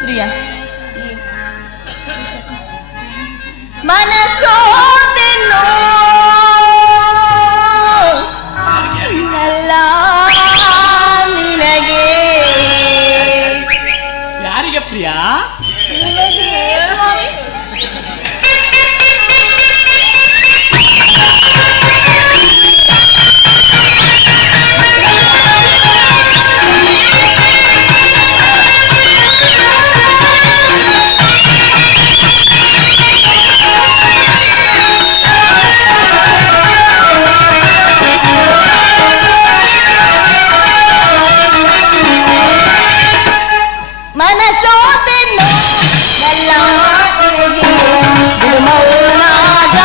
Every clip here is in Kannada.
ಪ್ರಿಯ ಮನಸೋತೆನ್ನೋ ಎಲ್ಲ ನಿನಗೆ. ಯಾರಿಗೆ ಪ್ರಿಯ? ನಿನಗೆ ಸ್ವಾಮಿ. ಮನಸೋತೆನ್ನೋ ಎಲ್ಲ ನಿನಗೆ ಬಿಡುಮೌನಾಗ.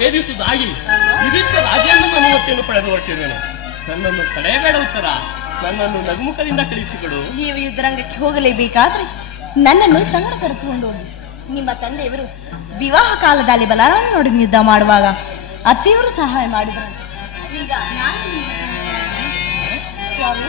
ಭೇದಿಸುವುದಾಗಿ ಇದಿಷ್ಟ ರಾಜೇಂದ್ರನ ಅನುಮತಿಯನ್ನು ಪಡೆದು ಹೊರಟಿರುವೆನು. ನನ್ನನ್ನು ತಡೆಯಬೇಡ ಉತ್ತರ, ನನ್ನನ್ನು ನಗುಮುಖದಿಂದ ಕಳಿಸಿಕೊಡು. ನೀವು ಯುದ್ಧರಂಗಕ್ಕೆ ಹೋಗಲೇಬೇಕಾದ್ರೆ ನನ್ನನ್ನು ಸಂಗಡ ಕರೆದುಕೊಂಡು ಹೋಗಿ. ನಿಮ್ಮ ತಂದೆಯವರು ವಿವಾಹ ಕಾಲದಲ್ಲಿ ಬಲರಾಮನೊಡನೆ ಯುದ್ಧ ಮಾಡುವಾಗ ಅತ್ತೆಯವರು ಸಹಾಯ ಮಾಡಿದರು. ಈಗ ನಾನು ನಿಮ್ಮ ಸ್ವಾಮಿ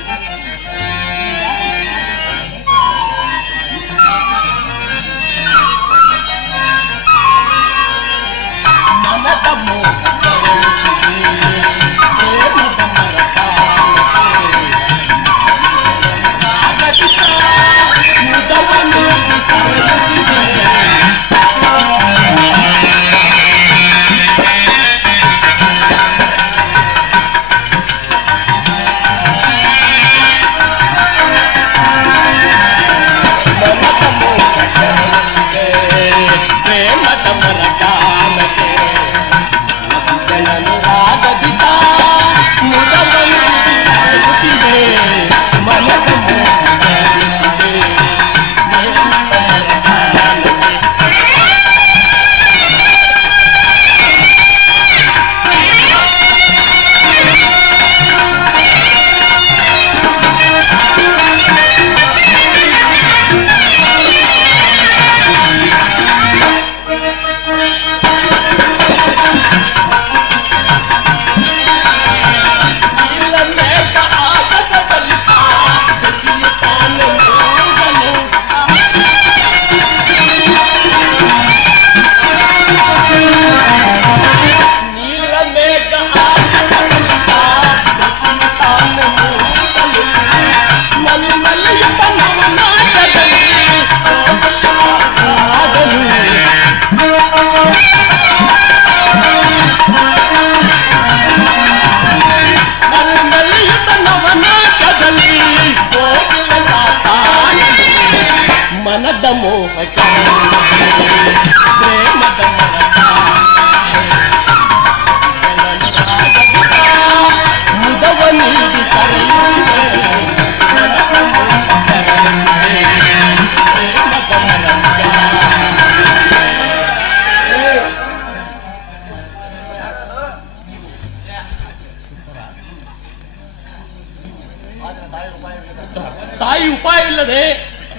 ತಾಯಿ ಉಪಾಯವಿಲ್ಲದೆ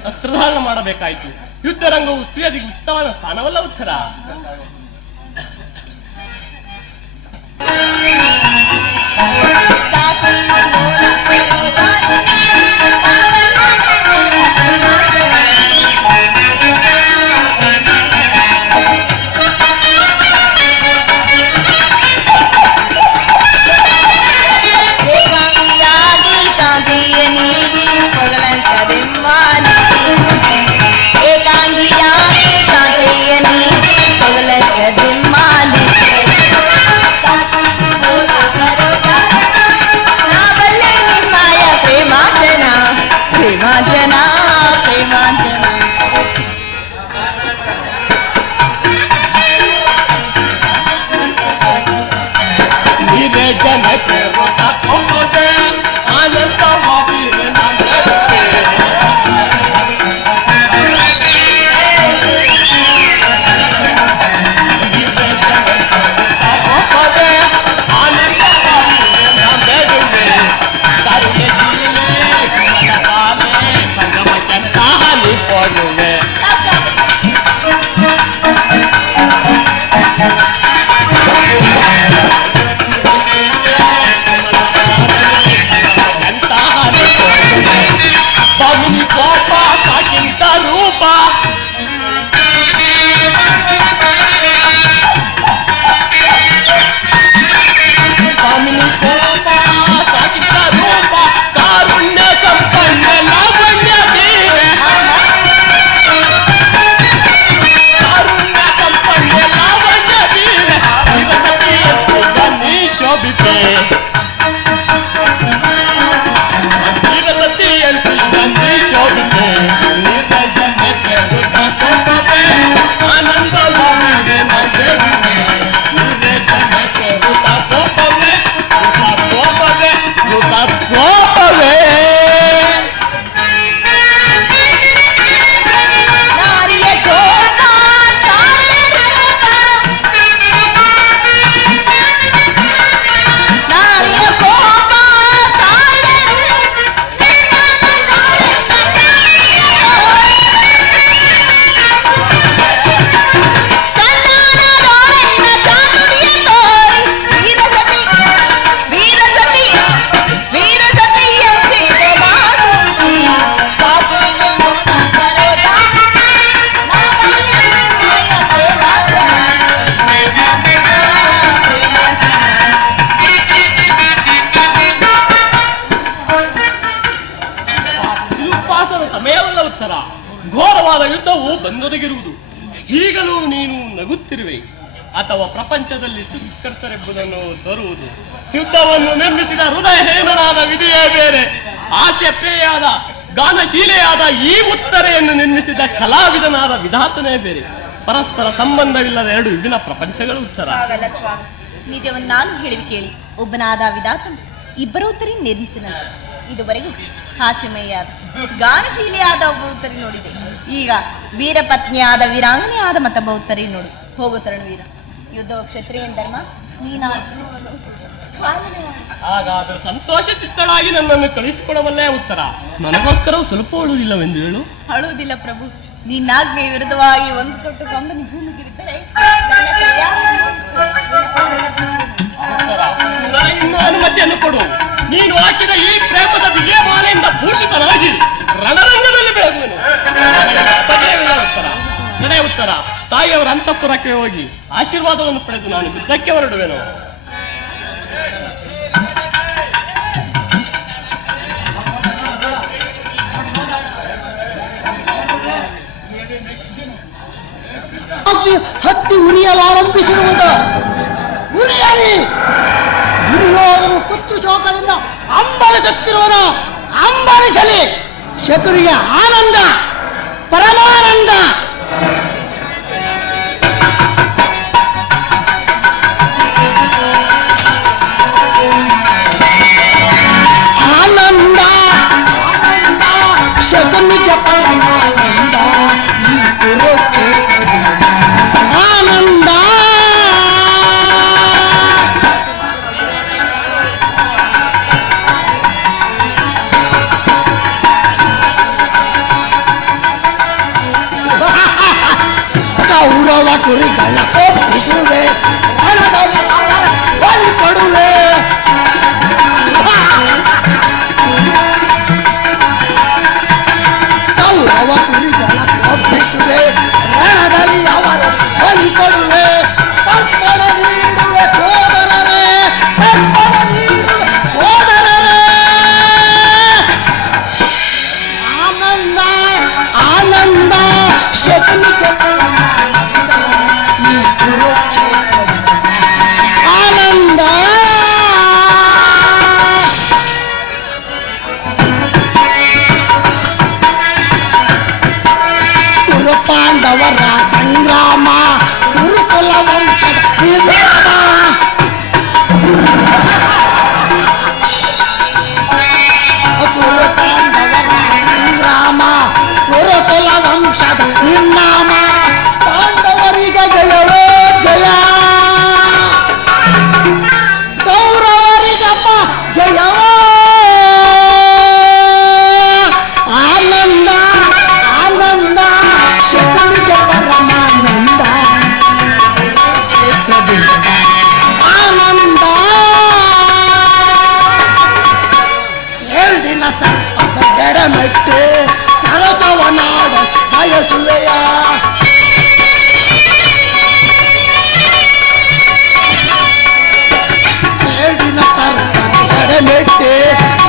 ಅಸ್ತ್ರಧಾರಣ ಮಾಡಬೇಕಾಯಿತು. ಯುದ್ಧರಂಗವು ಸ್ತ್ರೀಯರಿಗೆ ಉಚಿತವಾದ ಸ್ಥಾನವಲ್ಲ ಉತ್ತರ. Mali ಬಂದೊದಗಿರುವುದು. ಈಗಲೂ ನೀನು ನಗುತ್ತಿರುವೆ ಅಥವಾ ಪ್ರಪಂಚದಲ್ಲಿ ಸೃಷ್ಟಿಕರ್ತರೆಂಬುದನ್ನು ತರುವುದು. ಯುದ್ಧವನ್ನು ನಿರ್ಮಿಸಿದ ಹೃದಯಹೀನನಾದ ವಿಧಿಯೇ ಬೇರೆ, ಹಾಸ್ಯ ಪ್ರಿಯೆಯಾದ ಗಾನಶೀಲೆಯಾದ ಈ ಉತ್ತರೆಯನ್ನು ನಿರ್ಮಿಸಿದ ಕಲಾವಿದನಾದ ವಿಧಾತನೇ ಬೇರೆ. ಪರಸ್ಪರ ಸಂಬಂಧವಿಲ್ಲದ ಎರಡು ವಿಭಿನ್ನ ಪ್ರಪಂಚಗಳು ಉತ್ತರ. ಹಾಗಲ್ಲ ಸ್ವಾಮಿ, ನಿಜವನ್ನು ನಾನು ಹೇಳಿ ಕೇಳಿ ಒಬ್ಬನಾದ ವಿಧಾತನು ಇಬ್ಬರು ಉತ್ತರಿ ನಿರ್ಮಿಸಿನಂತೆ. ಇದುವರೆಗೂ ಹಾಸ್ಯಮಯ್ಯಾದ ಗಾನಶೀಲಿಯಾದ ಒಬ್ಬ ಉತ್ತರಿ ನೋಡಿದೆ. ಈಗ ವೀರಪತ್ನಿಯಾದ ವೀರಾಂಗನೆಯಾದ ಮತ್ತೊಬ್ಬ ಉತ್ತರಿ ನೋಡು. ಹೋಗು ತರುಣವೀರ, ಯುದ್ಧ ಕ್ಷತ್ರಿಯನ್ ಧರ್ಮ ನೀನಾದ್ರೂ ಹಾಗಾದ್ರೆ ಸಂತೋಷ ಚಿತ್ತಳಾಗಿ ನನ್ನನ್ನು ಕಳಿಸಿಕೊಡಬಲ್ಲೇ ಉತ್ತರ. ನನಗೋಸ್ಕರವೂ ಸ್ವಲ್ಪ ಅಳುವುದಿಲ್ಲವೆಂದು ಹೇಳು. ಅಳುವುದಿಲ್ಲ ಪ್ರಭು, ನಿನ್ನಾಜ್ಞೆ ವಿರುದ್ಧವಾಗಿ ಒಂದು ತೊಟ್ಟು ಕೊಂದನು ಭೂಮಿಗೆ ಬಿದ್ದರೆ ಇನ್ನು ಅನುಮತಿಯನ್ನು ಕೊಡು. ನೀನು ಹಾಕಿದ ಈ ಪ್ರೇಮದ ವಿಜಯಮಾಲೆಯಿಂದ ಭೂಷಿತನಾಗಿ ರಣರಂಗದಲ್ಲಿ ಬೆಳಗುವೆನು. ಉತ್ತರ ನಡೆ ಉತ್ತರ. ತಾಯಿಯವರ ಅಂತಃಪುರಕ್ಕೆ ಹೋಗಿ ಆಶೀರ್ವಾದವನ್ನು ಪಡೆದು ನಾನು ಯುದ್ಧಕ್ಕೆ ಹೊರಡುವೆನು. ಹತ್ತಿ ಉರಿಯಲಾರಂಭಿಸಿರುವುದು. ಉರಿಯಲಿ! ದುರ್ಯೋಧನ ಪುತ್ರ ಶೋಕದಿಂದ ಅಂಬಲಿಸುತ್ತಿರುವನು. ಅಂಬಲಿಸಲಿ! ಶತ್ರುವಿಗೆ ಆನಂದ, ಪರಮಾನಂದ. ಆನಂದ ಆನಂದ ಶತ್ರುವಿಗೆ ಪರಮಾನಂದ. ಈ ಕುರುಕ್ಕೆ ಆನಂದ. ಕೌರವ ಕುರಿಗಳ ಒಪ್ಪಿಸುವೆ, ಬಲಿ ಕೊಡುವೆ. ಕೌರವ ಕುರಿಗಳ ಒಪ್ಪಿಸುವೆ, ರಣದಲ್ಲಿ ಅವರ ಬಲಿ ಕೊಡುವೆ. ತರ್ಪಣ ನೀಡುವೆ ಸೋದರರೇ, ತರ್ಪಣ ನೀಡುವೆ ಸೋದರರೇ. ಆನಂದ ಆನಂದ ಶತ್ರುವಿಗೆ ಈ ಕುರುಕ್ಷೇತ್ರದ ಆನಂದ. ಕುರು ಪಾಂಡವರ ಸಂಗ್ರಾಮ, ಗುರುಕುಲ ವಂಶದ ನಿರ್ಮಾಣ. ಕುರು ಪಾಂಡವರ ಸಂಗ್ರಾಮ, ಗುರುಕುಲ ವಂಶದ ನಿರ್ನಾಮ. ಪಾಂಡವರಿಗೆ ಜಯವೋ ಜಯ, ಕೌರವರಿಗಪ್ಪ ಜಯವೋ. ಆನಂದ ಆನಂದ ಶತ್ರುವಿಗೆ ಪರಮಾನಂದ. ಆನಂದ ಸೇಡಿನ ಸರ್ಪದ ಎಡಮೆಟ್ಟು ಸರಸವನಾಡ ಬಯಸುವೆಯ. ಸೇಡಿನ ಸರ್ಪದ ಎಡಮೆಟ್ಟು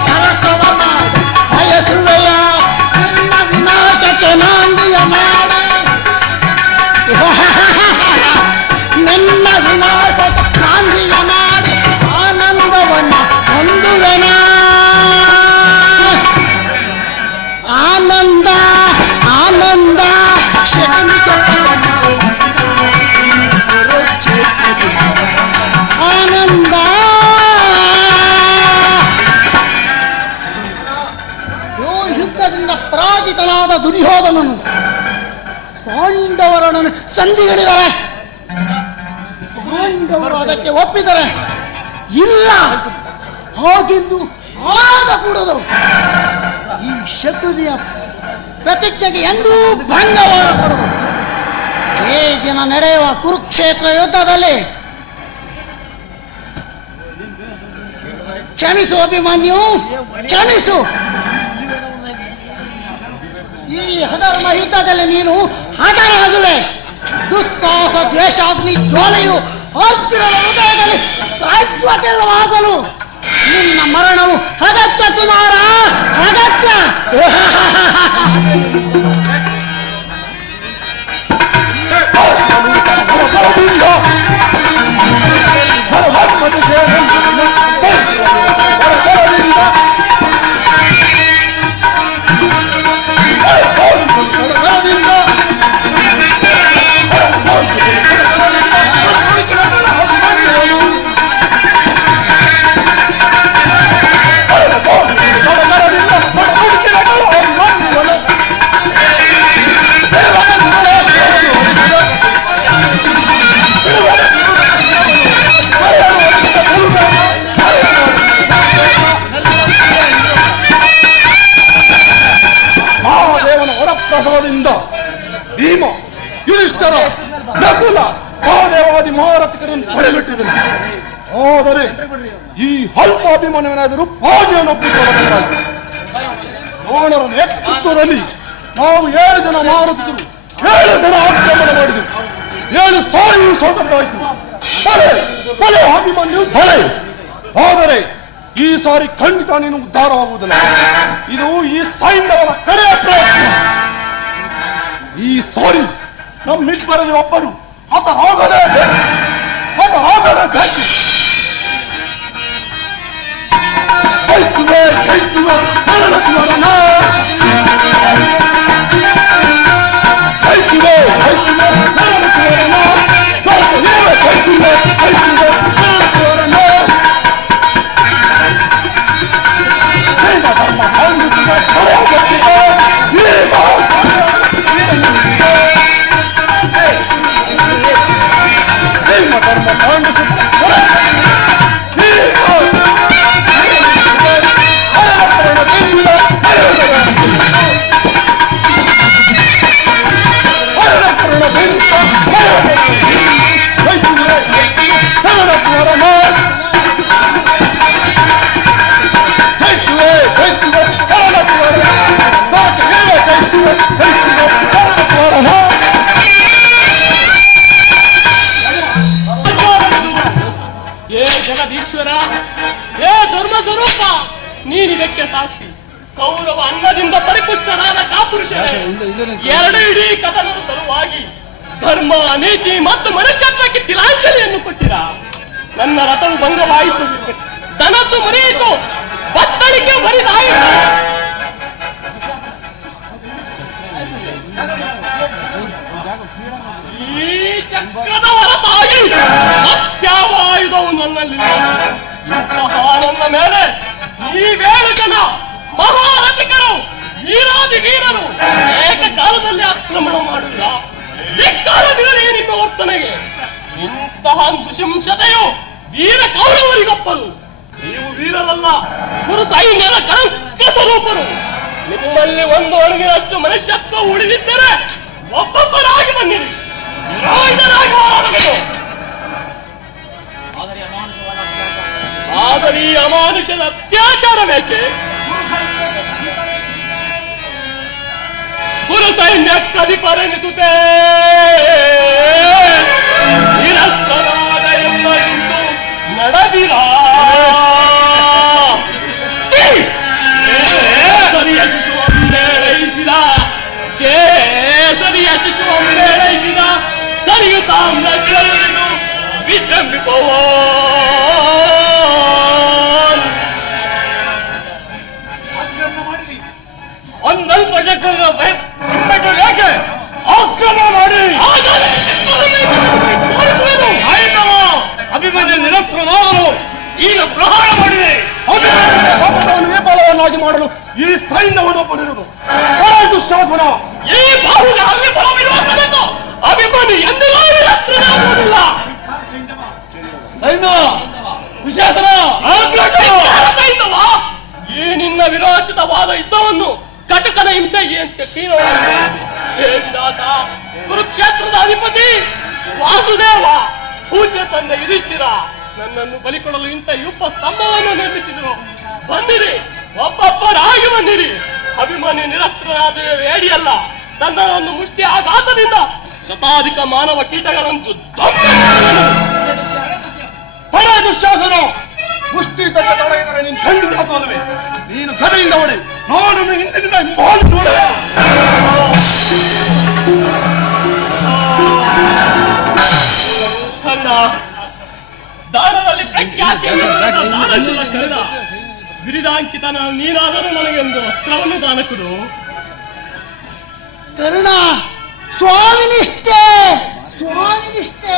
ಸರಸವನಾಡ ಬಯಸುವೆಯ. ನಿನ್ನ ವಿನಾಶಕ್ಕೆ ನಾಂದಿಯ ಮಾಡ, ನನ್ನ ವಿನಾಶಕ್ಕೆ ನಾಂದಿಯ ಮಾಡಿ ಆನಂದವನ್ನ ಹೊಂದುವೆನ. ಆನಂದ ಆನಂದ ಶತ್ರುವಿಗೆ ಆನಂದ. ಯುದ್ಧದಿಂದ ಪರಾಜಿತನಾದ ದುರ್ಯೋಧನನು ಪಾಂಡವರನ್ನು ಸಂಧಿಗಳಿದ್ದಾರೆ. ಪಾಂಡವರು ಅದಕ್ಕೆ ಒಪ್ಪಿದರೆ ಇಲ್ಲ, ಹಾಗೆಂದು ಆಗಕೂಡದು. ಈ ಶತ್ರುವಿಯ ಪ್ರತಿಜ್ಞೆಗೆ ಎಂದೂ ಭಂಗವಾಗಕೂಡದು. ಈ ದಿನ ನಡೆಯುವ ಕುರುಕ್ಷೇತ್ರ ಯುದ್ಧದಲ್ಲಿ ಕ್ಷಮಿಸು ಅಭಿಮನ್ಯು, ಕ್ಷಮಿಸು. ಈ ಅಧರ್ಮ ಯುದ್ಧದಲ್ಲಿ ನೀನು ಹತನಾಗುವೆ. ದುಸ್ಸಾಹಸ ದ್ವೇಷಾಗ್ನಿ ಜ್ವಾಲೆಯು ಅರ್ಜುನನ ಹೃದಯದಲ್ಲಿ ಪ್ರಜ್ವಲಿತವಾಗಲು ನಿನ್ನ ಮರಣವು ಅಗತ್ಯ ಕುಮಾರ, ಅಗತ್ಯ. ಮಹಾರಥಿಕರನ್ನು ತಡೆಗಟ್ಟಿದನು. ಆದರೆ ಈ ಅಲ್ಪ ಅಭಿಮಾನವೇನಾದರೂ ಬಾಜಿಯನ್ನು ಒಪ್ಪಿಕೊಳ್ಳಬೇಕಾಗಿದೆ. ದ್ರೋಣರ ನೇತೃತ್ವದಲ್ಲಿ ನಾವು 7 ಜನ ಮಹಾರಥಿಕರು 7 ಜನ ಆಕ್ರಮಣ ಮಾಡಿದೆವು. 7 ಸಾರಿಯೂ ಸೋತದ್ದಾಯಿತು. ಬಲೆ ಅಭಿಮನ್ಯು ಬಲೆ. ಆದರೆ ಈ ಸಾರಿ ಖಂಡಿತ ನೀನು ಉದ್ಧಾರವಾಗುವುದಿಲ್ಲ. ಇದು ಈ ಸೈನ್ಯವರ ಕಡೆಯ ಪ್ರಯತ್ನ. ಈ ಸಾರಿ ನಮ್ಮಿಬ್ಬರಲ್ಲಿ ಒಬ್ಬರು ಹತರಾಗಲೇಬೇಕು. ಜಯಿಸುವೆ ಜಯಿಸುವೆ ಕನ್ನಡವರನ್ನ. ಜಯಿಸುವೆ ಜಯಿಸುವೆ ಕನ್ನಡವರನ್ನ. ಜಯಿಸುವೆ ಜಯಿಸುವೆ ಕನ್ನಡವರನ್ನ. ಧರ್ಮ ಕಾಂಗ್ರೆಸ್ಸಿನ ಕಡೆಯಾಗುತ್ತಿದೆ. ಈ ಧರ್ಮ ಕಾಂಗ್ರೆಸ್ ಜಗದೀಶ್ವರ, ಹೇ ಧರ್ಮ ಸ್ವರೂಪ, ನೀನಿದಕ್ಕೆ ಸಾಕ್ಷಿ. ಕೌರವ ಅನ್ನದಿಂದ ಪರಿಪುಷ್ಟರಾದ ಕಾಪುರುಷರೇ, 2 ಇಡೀ ಕಥನದ ಸಲುವಾಗಿ ಧರ್ಮ, ನೀತಿ ಮತ್ತು ಮನುಷ್ಯತ್ವಕ್ಕೆ ತಿಲಾಂಜಲಿಯನ್ನು ಕೊಟ್ಟಿರ. ನನ್ನ ರಥವು ಭಂಗವಾಯಿತು, ಧನಸ್ಸು ಮುರಿಯಿತು, ಬತ್ತಳಿಕೆ ಬರಿದಾಯಿತು. ಈ ಚಕ್ರದ ಹೊರತಾಗಿ ಮತ್ಯಾವ ಆಯುಧವು ನನ್ನಲ್ಲಿಲ್ಲ. ಇಂತಹ ನನ್ನ ಮೇಲೆ ನೀವೇಳು ಜನ ಮಹಾರಥಿಕರು, ವೀರಾದಿ ವೀರರು ಏಕಕಾಲದಲ್ಲಿ ಆಕ್ರಮಣ ಮಾಡುವುದ? ಧಿಕ್ಕಾರವಿರಲಿ ನಿಮ್ಮ ವರ್ತನೆಗೆ. ಇಂತಹ ನೃಶಂಸತೆಯು ವೀರ ಕೌರವರಿಗೊಪ್ಪದು. ನೀವು ವೀರರಲ್ಲ, ಗುರು ಸೈನ್ಯದ ಕಳಂಕ ಸ್ವರೂಪರು. ನಿಮ್ಮಲ್ಲಿ ಒಂದು ಅಣುವಿನಷ್ಟು ಮನುಷ್ಯತ್ವ ಉಳಿದಿದ್ದರೆ ಒಬ್ಬೊಬ್ಬರಾಗಿ ಬನ್ನಿರಿ, ವಿರೋಧರಾಗಿ ಹೋರಾಡಬೇಕು. ಆದರೆ ಈ ಅಮಾನುಷದ ಅತ್ಯಾಚಾರ ಬೇಕೆ? ಗುರು ಸೈನ್ಯ ಕದಿಪರೆನಿಸುತ್ತೆ. ನಿರಸ್ತರಾದ ಎಲ್ಲ ಇಂದು ನಡದಿರ ಕೇಸರಿಯ ಶಿಶುವಂದೇಳೈಸಿದ ಸರಿಯು ತಾಮ್ರಗಳನ್ನು ವಿಜಂಬಿಪವ. ಒಂದಲ್ಪ ಶಕ್ತಿಯ ಯಾಕೆ ಆಕ್ರಮಣ ಮಾಡಿ ಅಭಿಮನ್ಯು ನಿರಸ್ತ್ರನಾಗಲು ಈಗ ಪ್ರಹಾರ ಮಾಡಿದೆ. ಶಪಥವನ್ನು ವಿಫಲವನ್ನಾಗಿ ಮಾಡಲು ಈ ಸೈನ್ಯವನ್ನು ಬರೆಯುವುದು ದುಶ್ಯಾಸನ. ಈ ಬಾಹುಗ ಬಲವಿರುವ ತನಕ ಅಭಿಮನ್ಯು ಎಂದಿಗೂ ನಿರಸ್ತ್ರನಾಗುವುದಿಲ್ಲ. ವಿಶಾಸನ ಈ ನಿನ್ನ ವಿರೋಚಿತವಾದ ಯುದ್ಧವನ್ನು ಕಟಕನ ಹಿಂಸೆಯಂತೆ ತೀರವಿದಾತ ಕುರುಕ್ಷೇತ್ರದ ಅಧಿಪತಿ ವಾಸುದೇವ, ಪೂಜ್ಯ ತಂದೆ ಯುಧಿಷ್ಠಿರ ನನ್ನನ್ನು ಬಲಿಕೊಡಲು ಇಂಥ ಯುಪ ಸ್ತಂಭವನ್ನು ನಿರ್ಮಿಸಿದರು. ಬಂದಿರಿ, ಒಬ್ಬೊಬ್ಬರಾಗಿ ಬಂದಿರಿ. ಅಭಿಮನ್ಯು ನಿರಸ್ತ್ರನಾದ ವೇಡಿಯಲ್ಲ, ತನ್ನನ್ನು ಮುಷ್ಟಿ ಆಘಾತದಿಂದ ಶತಾಧಿಕ ಮಾನವ ಕೀಟಗಳಂತೂ ದುಶ್ಯಾಸನ. ಮುಷ್ಟಿ ತಕ್ಕ ತೊಡಗಿದರೆ ನೀನು ಖಂಡಿತ ಸೋಲುವೆ. ನೀನು ಗದೆಯಿಂದ ಹೊಡೆ, ನಾನು ಹಿಂದಿನಿಂದ ಹಿಂಬಾಲಿಸುವೆ. ಅಲ್ಲ, ದಾನದಲ್ಲಿ ಪ್ರಖ್ಯಾತಿಯನ್ನು ದಾನಶೀಲ ಕರೆದ ಬಿರಿದಾಂಕಿತನ ನೀನಾದರೂ ನನಗೆಂದು ಅಸ್ತ್ರವನ್ನು ದಾನ ಕೊಡು. ಕರುಣ, ಸ್ವಾಮಿನಿಷ್ಠೆ ಸ್ವಾಮಿನಿಷ್ಠೆ.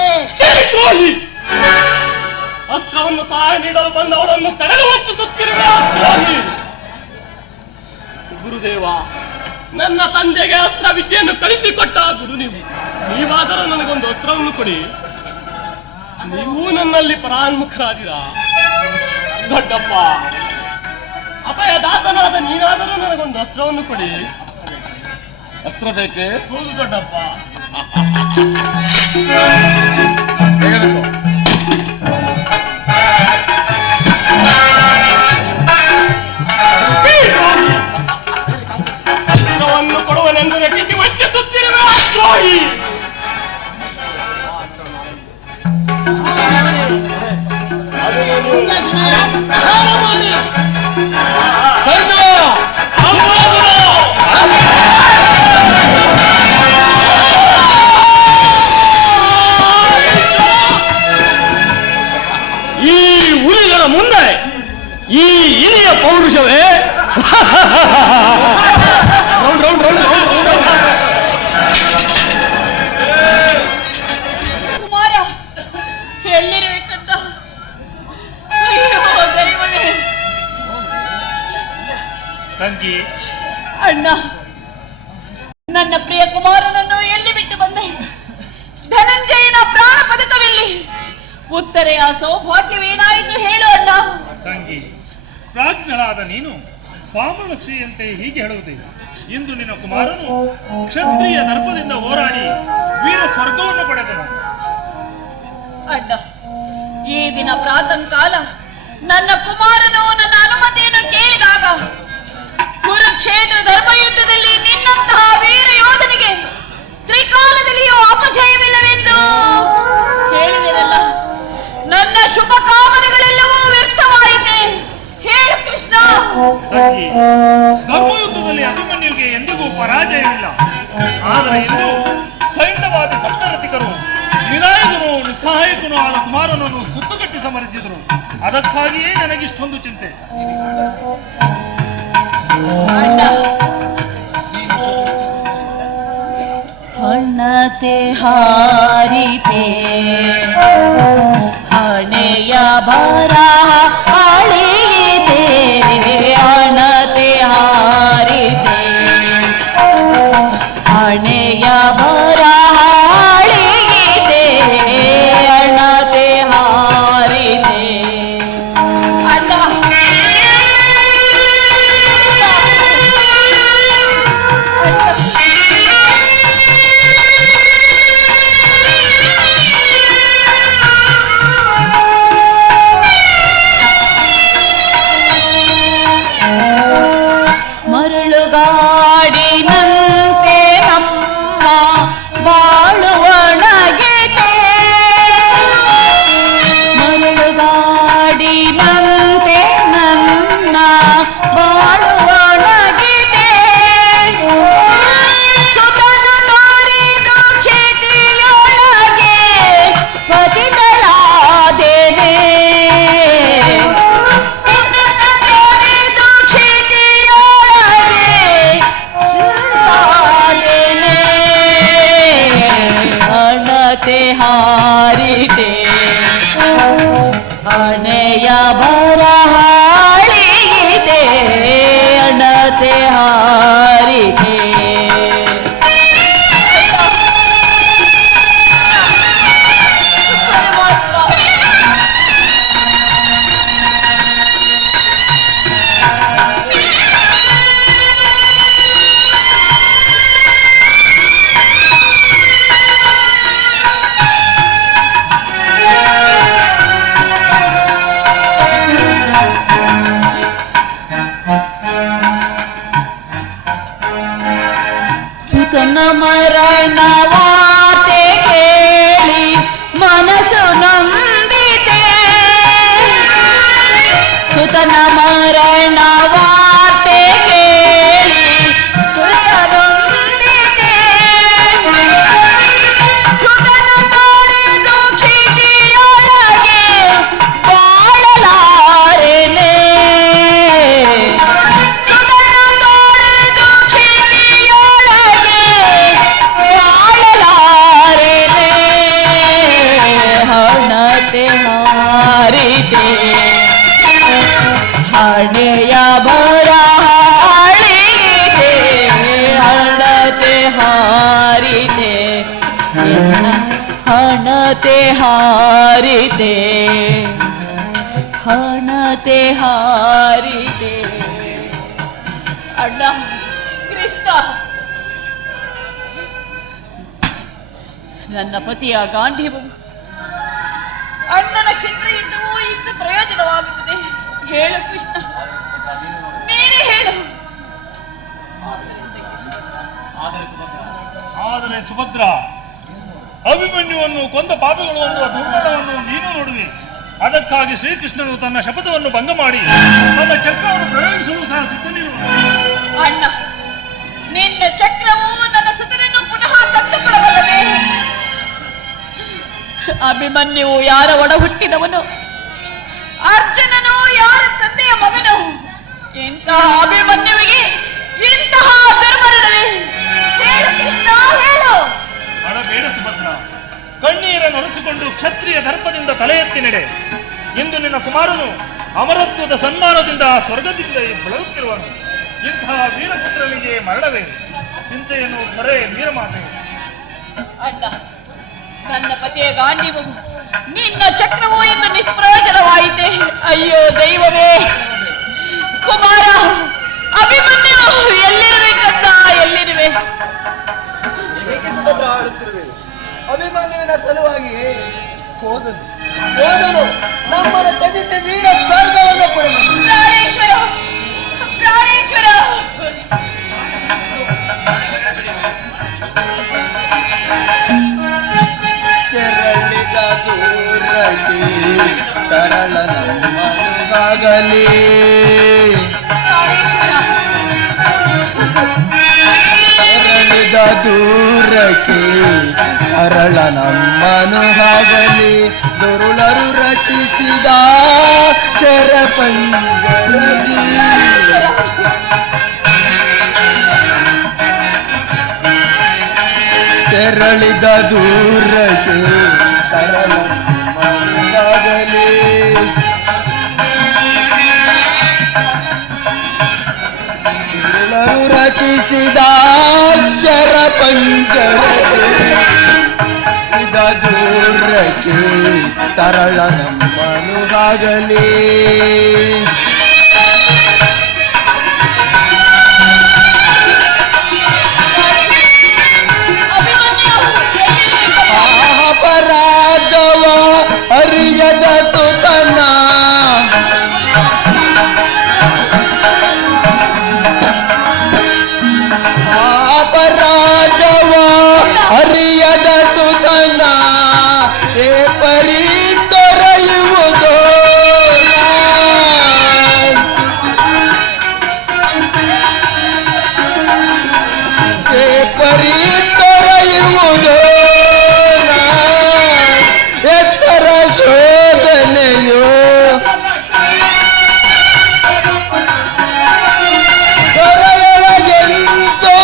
ಅಸ್ತ್ರವನ್ನು ಸಹಾಯ ನೀಡಲು ಬಂದವರನ್ನು ತಡೆದು ವಂಚಿಸುತ್ತಿರುವೆ. ಗುರುದೇವ, ನನ್ನ ತಂದೆಗೆ ಅಸ್ತ್ರ ವಿದ್ಯೆಯನ್ನು ಕಲಿಸಿಕೊಟ್ಟ ಗುರು ನೀವು. ನೀವಾದರೂ ನನಗೊಂದು ಅಸ್ತ್ರವನ್ನು ಕೊಡಿ. ನೀವು ನನ್ನಲ್ಲಿ ಪರಾನ್ಮುಖರಾದಿರ. ದೊಡ್ಡಪ್ಪ, ಅಭಯದಾತನಾದ ನೀನಾದರೂ ನನಗೊಂದು ಅಸ್ತ್ರವನ್ನು ಕೊಡಿ. ಅಸ್ತ್ರ ಬೇಕೆ? ಹೌದು ದೊಡ್ಡಪ್ಪ. ಪ್ರಹಾರ ಮಾಡಿ. ಈ ಹುಲಿಗಳ ಮುಂದೆ ಈ ಇಲಿಯ ಪೌರುಷವೇ ಕುಮಾರ ಎಲ್ಲಿರಬೇಕಂತ ಅಯ್ಯೋ ದೈವವೇ. ತಂಗಿ, ಅಣ್ಣ, ನನ್ನ ಪ್ರಿಯ ಕುಮಾರನನ್ನು ಎಲ್ಲಿ ಬಿಟ್ಟು ಬಂದೆ? ಧನಂಜಯನ ಪ್ರಾಣ ಪದಕವಿಲ್ಲಿ. ಉತ್ತರೆಯ ಸೌಭಾಗ್ಯವೇನಾಯಿತು ಹೇಳು ಅಣ್ಣ. ತಂಗಿ, ಪ್ರಾಜ್ಞಳಾದ ನೀನು ಪಾಮನ ಶ್ರೀಯಂತೆ ಹೀಗೆ ಹೇಳುವುದೇ? ಇಂದು ನಿನ್ನ ಕುಮಾರನು ಕ್ಷತ್ರಿಯ ದರ್ಪದಿಂದ ಹೋರಾಡಿ ವೀರ ಸ್ವರ್ಗವನ್ನು ಪಡೆದನು. ಅಣ್ಣ, ಈ ದಿನ ಪ್ರಾತಃಕಾಲ ನನ್ನ ಕುಮಾರನು ನನ್ನ ಅನುಮತಿಯನ್ನು ಕೇಳಿದಾಗ ಕುರುಕ್ಷೇತ್ರ ಧರ್ಮಯುದ್ಧದಲ್ಲಿ ನಿನ್ನಂತಹ ವೀರ ಯೋಧನಿಗೆ ತ್ರಿಕಾಲದಲ್ಲಿಯೂ ಅಪಜಯವಿಲ್ಲವೆಂದು ಹೇಳಿದಿರಲ್ಲ. ನನ್ನ ಶುಭ ಕಾಮನೆಗಳೆಲ್ಲವೂ ವ್ಯಕ್ತವಾಯಿತೆ. ಹೇಳು ಕೃಷ್ಣ. ತಂಗಿ, ಧರ್ಮಯುದ್ಧದಲ್ಲಿ ಅಭಿಮನ್ಯುಗೆ ಎಂದಿಗೂ ಪರಾಜಯವಿಲ್ಲ. ಆದರೆ ಇಂದು ಸೈನ್ಯವಾದಿ ಸಪ್ತರಥಿಕರು ನಿರಾಯುಧನು ನಿಸ್ಸಹಾಯಕನು ಆದ ಕುಮಾರನನ್ನು ಸುತ್ತುಗಟ್ಟಿ ಸಮರಿಸಿದರು. ಅದಕ್ಕಾಗಿಯೇ ನನಗಿಷ್ಟೊಂದು ಚಿಂತೆ. ಹಣತೆ ಹಾರಿತೆ ಹಣೆಯ ಬರಹ ಅಳಿಯಿತೆ. ಹಣತೆ ಹಾರಿತೆ ಹಣೆಯ ಬರಹ ಅಳಿಯಿತೆ. ಹಣತೆ ಹಾರಿತೆ. ಅಣ್ಣ, ಮರಳುಗಾಡಿನಂತೆ ನಮ್ಮ ಬಾಳುವಣಗಿದೆ. ಮರಳುಗಾಡಿನಂತೆ ನನ್ನ ಬಾಳುವಣಗಿದೆ. ಸುತನ ತೋರಿದು ಕ್ಷಿತಿಯೊಳಗೆ ಪತಿತಳಾದೆನೆ. ಹಣತೆ ಹಾರಿದೆ ಹಣೆಯ ಬರಹಾಳಿದೆ. ಹಣತೆ ಹಾರಿದೆ. ಸುತನ ಮರಣ ವಾರ್ತೆ ಕೇಳಿ ಮನಸ್ಸು ನೊಂದಿದೆ. ಸುತನ ಮರಣ ವಾರ್ತೆ ಕೇಳಿ ಹೃದಯ ನೊಂದಿದೆ. ಸುತನ ತೋರಿದು ಕ್ಷಿತಿಯೊಳಗೆ ಬಾಳಲಾರೆನೆ. ಸುತನ ತೋರಿದು ಕ್ಷಿತಿಯೊಳಗೆ ಬಾಳಲಾರೆನೆ. ಹಣತೆ ಹಾರಿದೆ ಹಣೆಯ ಬರಹಾಳಿದೆ. ಹಣತೆ ಹಾರಿದೆ ಹಣತೆ ಹಾರಿದೆ. ಹಣತೆ ಹಾರಿದೆ. ಅಣ್ಣ ಕೃಷ್ಣ, ನನ್ನ ಪತಿಯ ಗಾಂಧೀವವು ಅಣ್ಣನ ಕ್ಷೇತ್ರಯುದ್ಧವೂ ಇಂದು ಪ್ರಯೋಜನವಾಗುತ್ತದೆ. ಹೇಳು ಕೃಷ್ಣ, ನೀನೇ ಹೇಳು. ಆದರೆ ಸುಭದ್ರ, ಅಭಿಮನ್ಯುವನ್ನು ಕೊಂದ ಪಾಪಿಗಳು ಅನ್ನುವ ದುರ್ಮರಣವನ್ನು ನೀನು ನೋಡುವೆ. ಅದಕ್ಕಾಗಿ ಶ್ರೀಕೃಷ್ಣನು ತನ್ನ ಶಪಥವನ್ನು ಭಂಗ ಮಾಡಿ ತನ್ನ ಚಕ್ರವನ್ನು ಪ್ರಯೋಗಿಸಲು ಸಹ ಸಿದ್ಧನಿರುವನು. ಅಣ್ಣ, ನಿನ್ನ ಚಕ್ರವು ನನ್ನ ಸುತರನ್ನು ಪುನಃ ತಂದುಕೊಡಬಲ್ಲದೆ. ಅಭಿಮನ್ಯುವು ಯಾರ ಒಡ ಹುಟ್ಟಿದವನು? ಅರ್ಜುನನು ಯಾರ ತಂದೆಯ ಮಗನು? ಇಂತಹ ಅಭಿಮನ್ಯುವಿಗೆ ಇಂತಹ ದುರ್ಮರಣವೇ? ಹೇಳು ಕೃಷ್ಣ, ಹೇಳು. ಅಳಬೇಡ ಸುಭದ್ರ, ಕಣ್ಣೀರ ನೊರೆಸಿಕೊಂಡು ಕ್ಷತ್ರಿಯ ದರ್ಪದಿಂದ ತಲೆ ಎತ್ತಿ ನಡೆ. ಇಂದು ನಿನ್ನ ಕುಮಾರನು ಅಮರತ್ವದ ಸನ್ಮಾನದಿಂದ ಸ್ವರ್ಗದಿಂದ ಬೆಳಗುತ್ತಿರುವನು. ಇಂತಹ ವೀರಪುತ್ರನಿಗೆ ಮರಣವೇ? ಚಿಂತೆಯನ್ನು ಹೊರೆ ವೀರಮಾತೆ. ಅಣ್ಣ, ನನ್ನ ಪತಿಯ ಗಾಂಡೀವು ನಿನ್ನ ಚಕ್ರವು ಇಂದು ನಿಷ್ಪ್ರಯೋಜನವಾಯಿತೆ. ಅಯ್ಯೋ ದೈವವೇ, ಕುಮಾರ ಅಭಿಮನ್ಯು ಎಲ್ಲಿರುವೆ ಕಂದ, ಎಲ್ಲಿರುವೆ? ಏಕೆ ಸುಭದ್ರ ಆಡುತ್ತಿರುವೆ? ಅಭಿಮನ್ಯುವಿನ ಸಲುವಾಗಿ ಹೋದನು ನಮ್ಮನ್ನು ತ್ಯಜಿಸಿ ವೀರ ಸ್ವರ್ಗವನ್ನು ಪಡೆದನು. ಪ್ರಾಣೇಶ್ವರ, ಪ್ರಾಣೇಶ್ವರ. ತೆರಳಿದ ದೂರಕ್ಕೆ ತರಳ ನಮ್ಮನುಗಾಗಲಿ. ತೆರಳಿದ ದೂರಕ್ಕೆ ಅರಳ ನಮ್ಮನುಗಾಗಲಿ. ದುರುಳರು ರಚಿಸಿದ ಶರಪಂಜರದಿ ತೆರಳಿದ ದೂರಕ್ಕೆ ತರಳ ನಮ್ಮನುಗಾಗಲಿ. ದುರುಳರು ರಚಿಸಿದ ಶರಪಂಜರದ ದೂರಕ್ಕೆ ತರಳ ನಮ್ಮನುಗಾಗಲಿ. ಅಪರಾಧವ ಅರಿಯದ ಸುತನ ಅಪರಾಧವ ಅರಿಯದ ಸುತನ ಏ ಪರಿ ತೊರೆಯುವುದು ಏ ಪರಿ ತೊರೆಯುವುದು ಎತ್ತರ ಶೋಧನೆಯೋ ಹೊರಯೊಳಗೆಂತೋ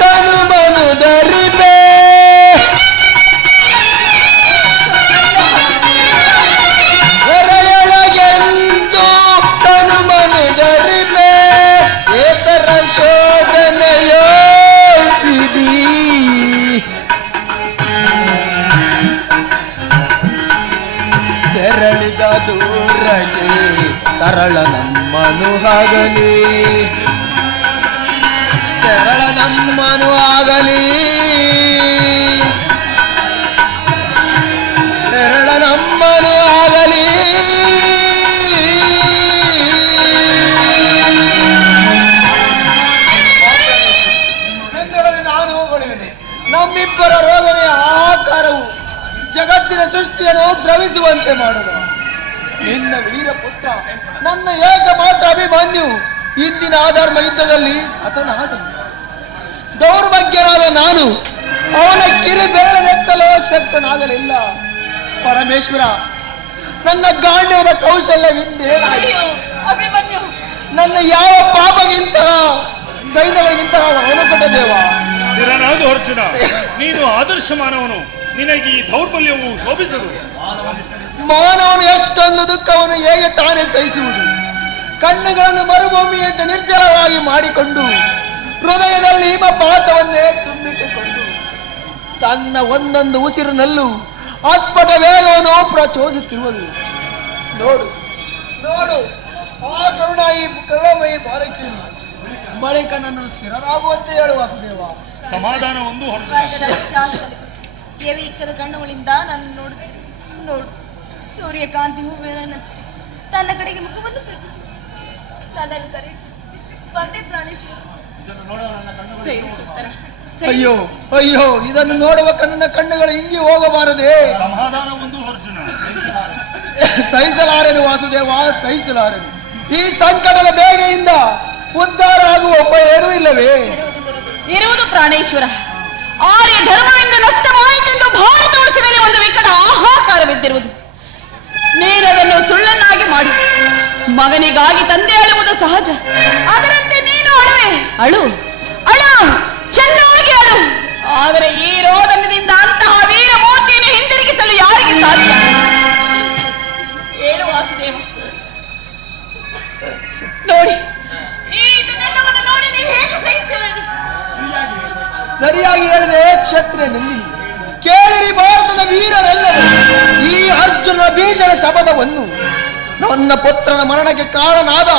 ತನು ಮನುದರಿಬೆ ಹೊರಯೊಳಗೆಂತೋ ತನು ಮನುದರಿಬೆ ಏತರ ಶೋಧನೆಯೋ ವಿಧಿ. ತೆರಳಿದ ದೂರಕ್ಕೆ ತರಳ ನಮ್ಮನು ಆಗಲಿ. ತೆರಳ ನಮ್ಮನು ಆಗಲಿ. ತೆರಳ ನಮ್ಮನು ಆಗಲಿ. ಎಂದರಲ್ಲಿ ನಾನು ಹೋಗಲಿದ್ದೇನೆ. ನಮ್ಮಿಬ್ಬರ ರೋಗನೆಯ ಆಕಾರವು ಜಗತ್ತಿನ ಸೃಷ್ಟಿಯನ್ನು ದ್ರವಿಸುವಂತೆ ಮಾಡುವುದು. ನಿನ್ನ ವೀರಪುತ್ರ ನನ್ನ ಏಕಮಾತ್ರ ಅಭಿಮನ್ಯು ಇಂದಿನ ಆಧರ್ಮ ಯುದ್ಧದಲ್ಲಿ ಹತನಾದನು. ದೌರ್ಭಾಗ್ಯನಾದ ನಾನು ಅವನ ಕಿರಿ ಬೆರಳನೆತ್ತಲೋ ಶಕ್ತನಾಗಲಿಲ್ಲ. ಪರಮೇಶ್ವರ, ನನ್ನ ಗಾಂಡವದ ಕೌಶಲ್ಯವಿಂದೇನಾಯಿತು? ಅಭಿಮನ್ಯು ನನ್ನ ಯಾವ ಪಾಪಗಿಂತಹ ಸೈನ್ಯಗಳಿಗಿಂತಹ ಅವನು ಕೊಟ್ಟ ದೇವ. ಸ್ಥಿರನಾದ ಅರ್ಜುನ, ನೀನು ಆದರ್ಶ ಮಾನವನು. ನಿನಗೆ ಈ ದೌರ್ಬಲ್ಯವು ಶೋಭಿಸದು. ಮಾನವನು ಎಷ್ಟೊಂದು ದುಃಖವನ್ನು ಹೇಗೆ ತಾನೇ ಸಹಿಸುವುದು? ಕಣ್ಣುಗಳನ್ನು ಮರುಭೂಮಿಯಂತೆ ನಿರ್ಜಲವಾಗಿ ಮಾಡಿಕೊಂಡು ಹೃದಯದಲ್ಲಿ ಹಿಮಪಾತವನ್ನೇ ತುಂಬಿಟ್ಟುಕೊಂಡು ತನ್ನ ಒಂದೊಂದು ಉಸಿರಿನಲ್ಲೂ ಅಸ್ಫುಟ ವೇಗವನ್ನು ಪ್ರಚೋದಿಸುತ್ತಿರುವುದು. ನೋಡು ನೋಡು, ಆ ಕರುಣಾಮಯಿ ಬಾಲಕಿಯನ್ನು ಬಳಿಕ ನನ್ನನ್ನು ಸ್ಥಿರರಾಗುವಂತೆ ಹೇಳುವ ವಾಸುದೇವ. ಸಮಾಧಾನ ಒಂದು ಹೊರತು ಏವಿಕ್ಕದ ಕಣ್ಣುಗಳಿಂದ ನಾನು ನೋಡುತ್ತೇನೆ. ನೋಡು, ಸೂರ್ಯಕಾಂತಿ ಹೂವಿನ ತನ್ನ ಕಡೆಗೆ ಮುಖವನ್ನು ನನ್ನನ್ನು ಕರೆ ಬಂದೆ ಪ್ರಾಣೇಶ್ವರ. ಸೇರಿಸುತ್ತರ ಅಯ್ಯೋ ಅಯ್ಯೋ, ಇದನ್ನು ನೋಡುವ ನನ್ನ ಕಣ್ಣುಗಳು ಹಿಂಗಿ ಹೋಗಬಾರದೆ. ಸಮಾಧಾನ ಒಂದು ಅರ್ಜುನ. ಸಹಿಸಲಾರೆನು ವಾಸುದೇವ, ಸಹಿಸಲಾರೆನು. ಈ ಸಂಕಟದ ಬೇಗೆಯಿಂದ ಉದ್ಧಾರ ಆಗುವ ಏನೂ ಇಲ್ಲವೇ? ಇರುವುದು ಪ್ರಾಣೇಶ್ವರ. ಆರ್ಯ ಧರ್ಮದಿಂದ ನಷ್ಟವಾಯಿತೆಂದು ಭಾರತ ವರ್ಷದಲ್ಲಿ ಒಂದು ವಿಕಟ ಆಹಾಕಾರವಿದ್ದಿರುವುದು. ನೀನದನ್ನು ಸುಳ್ಳನ್ನಾಗಿ ಮಾಡಿ ಮಗನಿಗಾಗಿ ತಂದೆ ಅಳುವುದು ಸಹಜ. ಅದರಂತೆ ನೀನು ಅಳುವೆ, ಅಳು ಅಳು, ಚೆನ್ನಾಗಿ ಅಳು. ಆದರೆ ಈ ರೋದನದಿಂದ ಅಂತಹ ವೀರ ಮೂರ್ತಿಯನ್ನು ಹಿಂದಿರುಗಿಸಲು ಯಾರಿಗೆ ಸಾಧ್ಯ? ಏನು ವಾಸುದೇವ, ನೋಡಿ ಇದನ್ನೆಲ್ಲವನ್ನು ನೋಡಿ ನೀವು ಹೇಗೆ ಸಹಿಸುವಿರಿ? ಸರಿಯಾಗಿ ಹೇಳಿದೆ ಕ್ಷತ್ರಿಯ ನಂದಿನಿ. ಕೇಳಿರಿ ಭಾರತದ ವೀರರೆಲ್ಲರೂ, ಈ ಅರ್ಜುನ ಭೀಷಣ ಶಪಥವನ್ನು. ನನ್ನ ಪುತ್ರನ ಮರಣಕ್ಕೆ ಕಾರಣನಾದ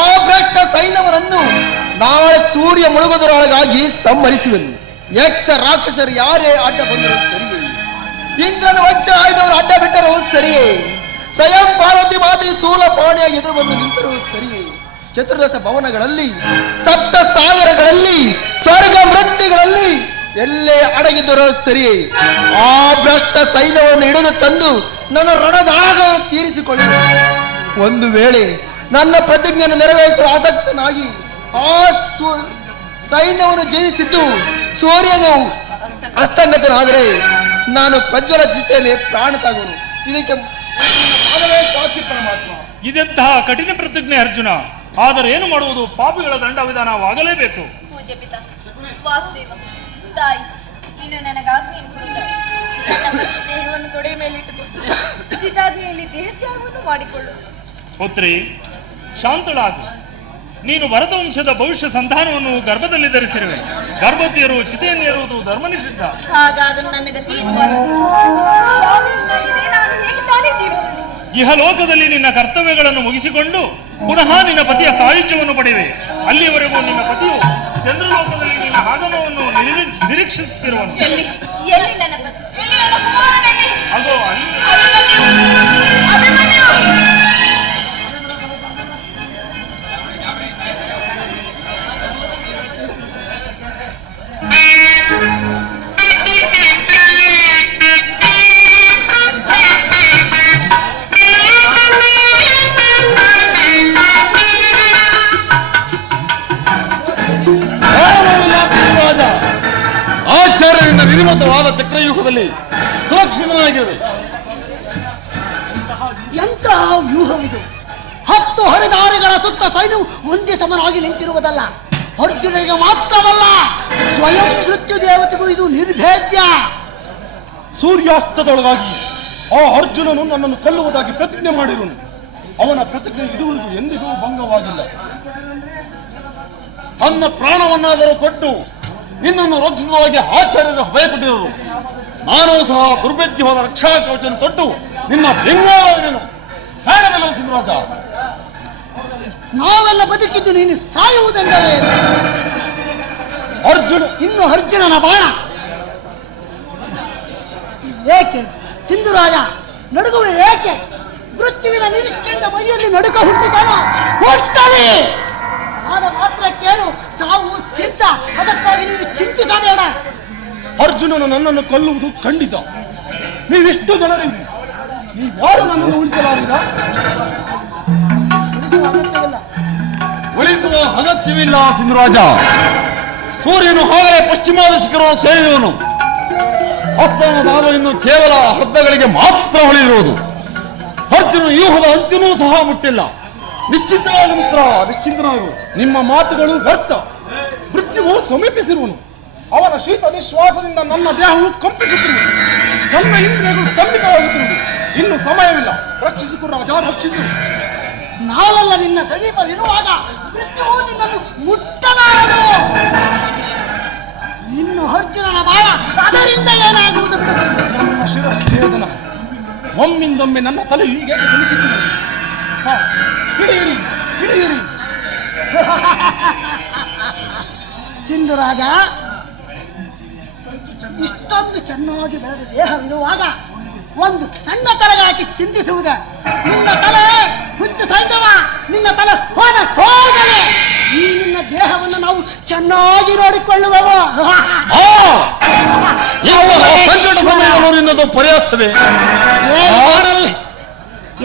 ಆ ಭ್ರಷ್ಟ ಸೈನ್ಯವರನ್ನು ನಾಳೆ ಸೂರ್ಯ ಮುಳುಗುವುದರೊಳಗಾಗಿ ಸಂಹರಿಸುವೆನು. ಯಕ್ಷ ರಾಕ್ಷಸರು ಯಾರೇ ಅಡ್ಡ ಬಂದರೂ ಸರಿಯೇ, ಇಂದ್ರನ ವಜ್ರ ಆಯ್ದವರು ಅಡ್ಡ ಬಿಟ್ಟರೂ ಸರಿಯೇ, ಸ್ವಯಂ ಪಾರ್ವತಿ ಮಾತೆ ಸ್ಥೂಲ ಪಾಣಿಯಾಗಿ ಎದುರು ಬಂದು ನಿಂತರೂ ಸರಿಯೇ, ಚತುರ್ದಶ ಭವನಗಳಲ್ಲಿ, ಸಪ್ತ ಸಾಗರಗಳಲ್ಲಿ, ಸ್ವರ್ಗ ಮೃತ್ಯುಗಳಲ್ಲಿ ಎಲ್ಲೇ ಅಡಗಿದ್ದರೂ ಸರಿಯೇ, ಆ ಭ್ರಷ್ಟ ಸೈನ್ಯವನ್ನು ಹಿಡಿದು ತಂದು ನನ್ನ ರಣದಾಗ ತೀರಿಸಿಕೊಳ್ಳಿ. ಒಂದು ವೇಳೆ ನನ್ನ ಪ್ರತಿಜ್ಞೆಯನ್ನು ನೆರವೇರಿಸಲು ಆಸಕ್ತನಾಗಿ ಆ ಸೈನ್ಯವನ್ನು ಜಯಿಸಿದ್ದು ಸೂರ್ಯನು ಅಸ್ತಂಗತನಾದರೆ ನಾನು ಪ್ರಜ್ವಲ ಚಿತೆಯಲ್ಲಿ ಪ್ರಾಣ ತಾಗುವನು. ಇದಕ್ಕೆ ಸಾಕ್ಷಿ ಪರಮಾತ್ಮ. ಇದೆಂತಹ ಕಠಿಣ ಪ್ರತಿಜ್ಞೆ ಅರ್ಜುನ. ಆದರೆ ಏನು ಮಾಡುವುದು? ಪಾಪಿಗಳ ದಂಡ ವಿಧಾನವಾಗಲೇಬೇಕು. ಪೂಜ್ಯ ಪಿತಾ ವಾಸುದೇವ, ತಾಯಿ, ಇನ್ನು ನನಗಾಜ್ಞೆ ದೇಹವನ್ನು ತೊಡೆಯ ಮೇಲಿಟ್ಟುಕೊಂಡು ಸಿತಾಜ್ಞೆಯಲ್ಲಿ ದೇಹತ್ಯಾಗವನ್ನು ಮಾಡಿಕೊಳ್ಳು. ಪುತ್ರಿ, ಶಾಂತಳಾಗು. ನೀನು ಭರತ ವಂಶದ ಭವಿಷ್ಯ ಸಂತಾನವನ್ನು ಗರ್ಭದಲ್ಲಿ ಧರಿಸಿರುವೆ. ಗರ್ಭವತಿಯರು ಚಿತೆಯನ್ನೇರುವುದು ಧರ್ಮ ನಿಷಿದ್ಧ. ಹಾಗಾದರೂ ನನ್ನ ಗತಿ ನಾನು ಹೇಗೆ ತಾನೇ ಜೀವಿಸಲಿ? ಇಹಲೋಕದಲ್ಲಿ ನಿನ್ನ ಕರ್ತವ್ಯಗಳನ್ನು ಮುಗಿಸಿಕೊಂಡು ಪುನಃ ನಿನ್ನ ಪತಿಯ ಸಾಯುಜ್ಯವನ್ನು ಪಡೆಯುವೆ. ಅಲ್ಲಿಯವರೆಗೂ ನಿನ್ನ ಪತಿಯು ಚಂದ್ರಲೋಕದಲ್ಲಿ ನಿನ್ನ ಆಗಮನವನ್ನು ನಿರೀಕ್ಷಿಸುತ್ತಿರುವನು. ಎಲ್ಲಿ ನನ್ನ ಪತಿ? ಎಲ್ಲಿ ನನ್ನ ಕುಮಾರನೆಲ್ಲಿ? ಆಗೋ ಅಲ್ಲಿ. ಅಭಿಮನ್ಯು! ಆಚಾರ್ಯರಿಂದ ನಿರ್ಮಿತವಾದ ಚಕ್ರವ್ಯೂಹದಲ್ಲಿ ಸುರಕ್ಷಿತನಾಗಿರುವೆ. ಎಂತಹ ವ್ಯೂಹವಿದು! 10 ಹರಿದಾರಿಗಳ ಸುತ್ತ ಸೈನ್ಯವು ಒಂದೇ ಸಮನಾಗಿ ನಿಂತಿರುವುದಲ್ಲ. ಅರ್ಜುನನಿಗೆ ಮಾತ್ರವಲ್ಲ, ಸ್ವಯಂ ಮೃತ್ಯು ದೇವತೆಗೂ ಇದು ನಿರ್ಭೇದ್ಯ. ಸೂರ್ಯಾಸ್ತದೊಳಗಾಗಿ ಆ ಅರ್ಜುನನು ನನ್ನನ್ನು ಕೊಲ್ಲುವುದಾಗಿ ಪ್ರತಿಜ್ಞೆ ಮಾಡಿರುವನು. ಅವನ ಪ್ರತಿಜ್ಞೆ ಇದುವರೆಗೂ ಎಂದಿಗೂ ಭಂಗವಾಗಿಲ್ಲ. ತನ್ನ ಪ್ರಾಣವನ್ನಾದರೂ ಕೊಟ್ಟು ನಿನ್ನನ್ನು ರಕ್ಷಿಸುವುದಾಗಿ ಆಚಾರ್ಯರು ಭಯಪಟ್ಟಿರುವರು. ನಾನು ಸಹ ದುರ್ಭೇದ್ಯವಾದ ರಕ್ಷಾ ಕವಚವನ್ನು ತೊಟ್ಟು ನಿನ್ನ ಬೆಂಗಾವಲನ್ನು ಕಾಣಬಲ್ಲ ಸಿಂಹರಾಜ. ನಾವೆಲ್ಲ ಬದುಕಿದ್ದು ನೀನು ಸಾಯುವುದೆಂದರೆ ಇನ್ನು ಅರ್ಜುನನ ಬಾಣ ಏಕೆ? ಸಿಂಧುರಾಜ, ನಡುಗುವೆ ಏಕೆ? ಮೃತ್ಯುವಿನ ನಿರೀಕ್ಷೆಯಿಂದ ಮೈಯಲ್ಲಿ ನಡುಕ ಹುಟ್ಟಲಿ. ಆದ ಮಾತ್ರ ಕೇಳು, ಸಾವು ಸಿದ್ಧ. ಅದಕ್ಕಾಗಿ ನೀನು ಚಿಂತಿಸಬೇಡ. ಅರ್ಜುನನು ನನ್ನನ್ನು ಕೊಲ್ಲುವುದು ಖಂಡಿತ. ನೀವಿಷ್ಟು ಜನರಿದ್ದೀರಿ, ನೀವ್ಯಾರು ನನ್ನನ್ನು ಉಳಿಸಲಾರಿಲ್ಲ? ಉಳಿಸುವ ಅಗತ್ಯವಿಲ್ಲ ಸಿಂಧುರಾಜ. ಸೂರ್ಯನು ಹಾಗಲೇ ಪಶ್ಚಿಮಾದ ಶಿಖರವನ್ನು ಸೇರಿರುವನು. ಅಸ್ತಮಾನದ ಇನ್ನು ಕೇವಲ ಅರ್ಧಗಳಿಗೆ ಮಾತ್ರ ಉಳಿದಿರುವುದು. ಅರ್ಜುನ ವ್ಯೂಹದ ಅಂಚನೂ ಸಹ ಮುಟ್ಟಿಲ್ಲ. ನಿಶ್ಚಿತವಾಗಿ ಮಿತ್ರ, ನಿಶ್ಚಿಂತನಾಗು. ನಿಮ್ಮ ಮಾತುಗಳು ವ್ಯರ್ಥ. ಮೃತ್ಯುವು ಸಮೀಪಿಸಿರುವನು. ಅವನ ಶೀತ ನಿಶ್ವಾಸದಿಂದ ನನ್ನ ದೇಹವು ಕಂಪಿಸುತ್ತಿರುವುದು. ನನ್ನ ಇಂದ್ರಿಯಗಳು ಸ್ತಂಭಿತವಾಗುತ್ತಿರುವುದು. ಇನ್ನು ಸಮಯವಿಲ್ಲ. ರಕ್ಷಿಸಿಕೊ ರಾಜ, ರಕ್ಷಿಸು. ನಾವೆಲ್ಲ ನಿನ್ನ ಸಮೀಪವಿರುವಾಗ ಮೃತ್ಯುವು ನಿನ್ನನ್ನು ಮುಟ್ಟಲಾರದು. ಇನ್ನು ಅರ್ಜುನನ ಬಾಳ, ಅದರಿಂದ ಏನಾಗುವುದು ಬಿಡುವುದು. ನನ್ನ ಶಿರಶ್ಛೇದನ ಒಮ್ಮಿಂದೊಮ್ಮೆ ನನ್ನ ತಲೆ ಹೀಗೆ ಚಲಿಸುತ್ತಿದೆ. ಹಿಡಿಯಿರಿ, ಹಿಡಿಯಿರಿ. ಸಿಂಧುರಾಜ, ಇಷ್ಟೊಂದು ಚೆನ್ನಾಗಿ ಬೆಳೆದ ದೇಹವಿರುವಾಗ ಒಂದು ಸಣ್ಣ ತಲೆಗೆ ಹಾಕಿ ಚಿಂತಿಸುವುದ? ನಿನ್ನ ತಲೆ ಹುಚ್ಚು ಸೈಂಧವ, ನಿನ್ನ ತಲೆ ಹೋಗಲೇ. ಈ ನಿನ್ನ ದೇಹವನ್ನು ನಾವು ಚೆನ್ನಾಗಿ ನೋಡಿಕೊಳ್ಳುವವು. ಪರ್ಯಾಸವೇ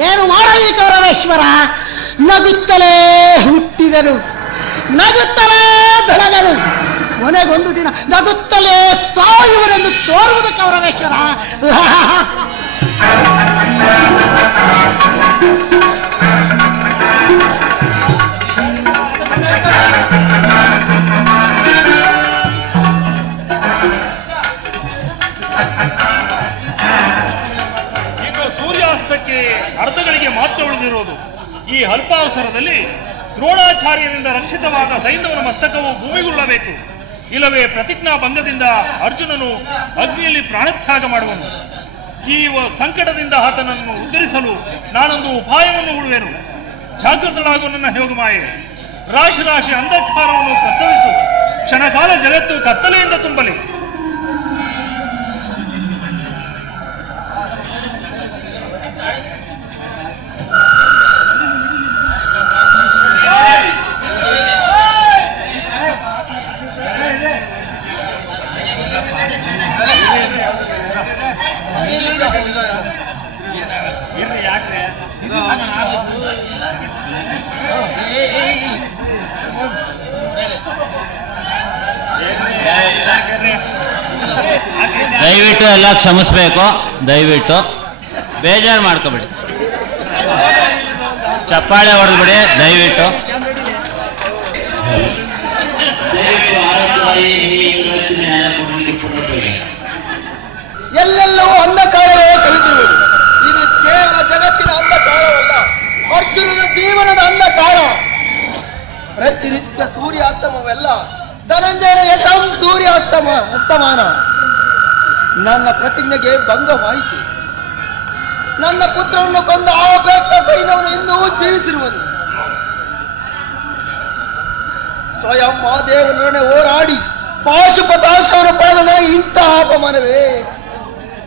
ಏನು ಮಾಡಲಿ ಕೌರವೇಶ್ವರ? ನಗುತ್ತಲೇ ಹುಟ್ಟಿದನು, ನಗುತ್ತಲೇ ಬೆಳೆದನು, ಕೊನೆಗೊಂದು ದಿನ ನಗುತ್ತಲೇ ಸಾಯುವರೆಂದು ತೋರುವುದು ಕೌರವೇಶ್ವರ. ಇನ್ನು ಸೂರ್ಯಾಸ್ತಕ್ಕೆ ಅರ್ಧಗಳಿಗೆ ಮಾತ್ರ ಉಳಿದಿರುವುದು. ಈ ಅಲ್ಪಾವಸರದಲ್ಲಿ ದ್ರೋಣಾಚಾರ್ಯರಿಂದ ರಕ್ಷಿತವಾದ ಸೈಂಧವನ ಮಸ್ತಕವು ಭೂಮಿಗುರುಳಬೇಕು. ಇಲ್ಲವೇ ಪ್ರತಿಜ್ಞಾ ಭಂಗದಿಂದ ಅರ್ಜುನನು ಅಗ್ನಿಯಲ್ಲಿ ಪ್ರಾಣತ್ಯಾಗ ಮಾಡುವನು. ಈ ಸಂಕಟದಿಂದ ಆತನನ್ನು ಉದ್ಧರಿಸಲು ನಾನೊಂದು ಉಪಾಯವನ್ನು ಹುಡುವೆನು. ಜಾಗೃತಳಾಗುವ ನನ್ನ ಯೋಗಮಾಯೆ. ರಾಶಿ ರಾಶಿ ಅಂಧಕಾರವನ್ನು ಪ್ರಸವಿಸು. ಕ್ಷಣಕಾಲ ಜಗತ್ತು ಕತ್ತಲೆಯಿಂದ ತುಂಬಲಿ. ದಯವಿಟ್ಟು ಎಲ್ಲ ಕ್ಷಮಿಸ್ಬೇಕು. ದಯವಿಟ್ಟು ಬೇಜಾರು ಮಾಡ್ಕೋಬೇಡಿ, ಚಪ್ಪಾಳೆ ಹೊಡೆದ್ಬಿಡಿ ದಯವಿಟ್ಟು. ಎಲ್ಲೆಲ್ಲವೂ ಅಂಧಕಾರವೇ ಕವಿದಿರುವುದು. ಇದು ಕೇವಲ ಜಗತ್ತಿನ ಅಂಧಕಾರವಲ್ಲ, ಅರ್ಜುನನ ಜೀವನದ ಅಂಧಕಾರ. ಪ್ರತಿನಿತ್ಯ ಸೂರ್ಯಾಸ್ತಮವೆಲ್ಲ ಧನಂಜಯನ ಯಶಂ ಅಸ್ತಮಾನ. ನನ್ನ ಪ್ರತಿಜ್ಞೆಗೆ ಭಂಗವಾಯಿತು. ನನ್ನ ಪುತ್ರನನ್ನು ಕೊಂದ ಆ ಭ್ರಷ್ಟ ಸೈನ್ಯವನ್ನು ಇನ್ನೂ ಜೀವಿಸಿರುವನು. ಸ್ವಯಂ ಮಹಾದೇವನೊಡನೆ ಹೋರಾಡಿ ಪಾಶುಪತಾಶವನ್ನು ಪಡೆದ ನನಗೆ ಇಂತಹ ಅಪಮಾನವೇ?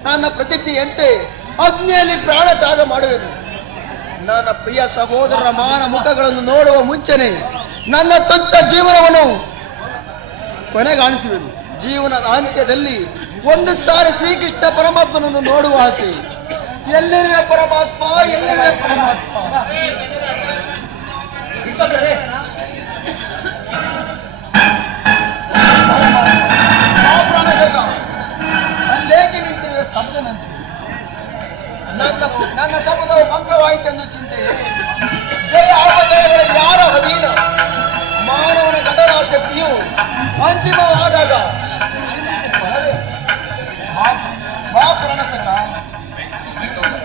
ನನ್ನ ಪ್ರತಿಜ್ಞೆಯಂತೆ ಅಗ್ನಿಯಲ್ಲಿ ಪ್ರಾಣ ತ್ಯಾಗ ಮಾಡುವೆನು. ನನ್ನ ಪ್ರಿಯ ಸಹೋದರರ ಮಾನ ಮುಖಗಳನ್ನು ನೋಡುವ ಮುಂಚೆನೆ ನನ್ನ ತುಚ್ಛ ಜೀವನವನ್ನು ಕೊನೆಗಾಣಿಸುವೆನು. ಜೀವನದ ಅಂತ್ಯದಲ್ಲಿ ಒಂದು ಸಾರಿ ಶ್ರೀಕೃಷ್ಣ ಪರಮಾತ್ಮನನ್ನು ನೋಡುವ ಆಸೆ. ಎಲ್ಲಿರುವೆ ಪರಮಾತ್ಮ, ಎಲ್ಲಿರುವೆ ಪರಮಾತ್ಮ? ಅಲ್ಲೇಕೆ ನಿಂತಿರುವೆ ಸ್ತಬ್ಧನಂತೆ? ನನ್ನ ಶಬ್ದವು ಭಂಗವಾಯಿತೆಂದು ಚಿಂತೆ. ಜಯ ಅಪಜಯಗಳ ಯಾರ ಅಧೀನ? ಮಾನವನ ಘಟನಾಶಕ್ತಿಯು ಅಂತಿಮವಾದಾಗ ಚಿಂತಿಸಿ ಫಲವೇ? ಪ್ರಾಣಸಕ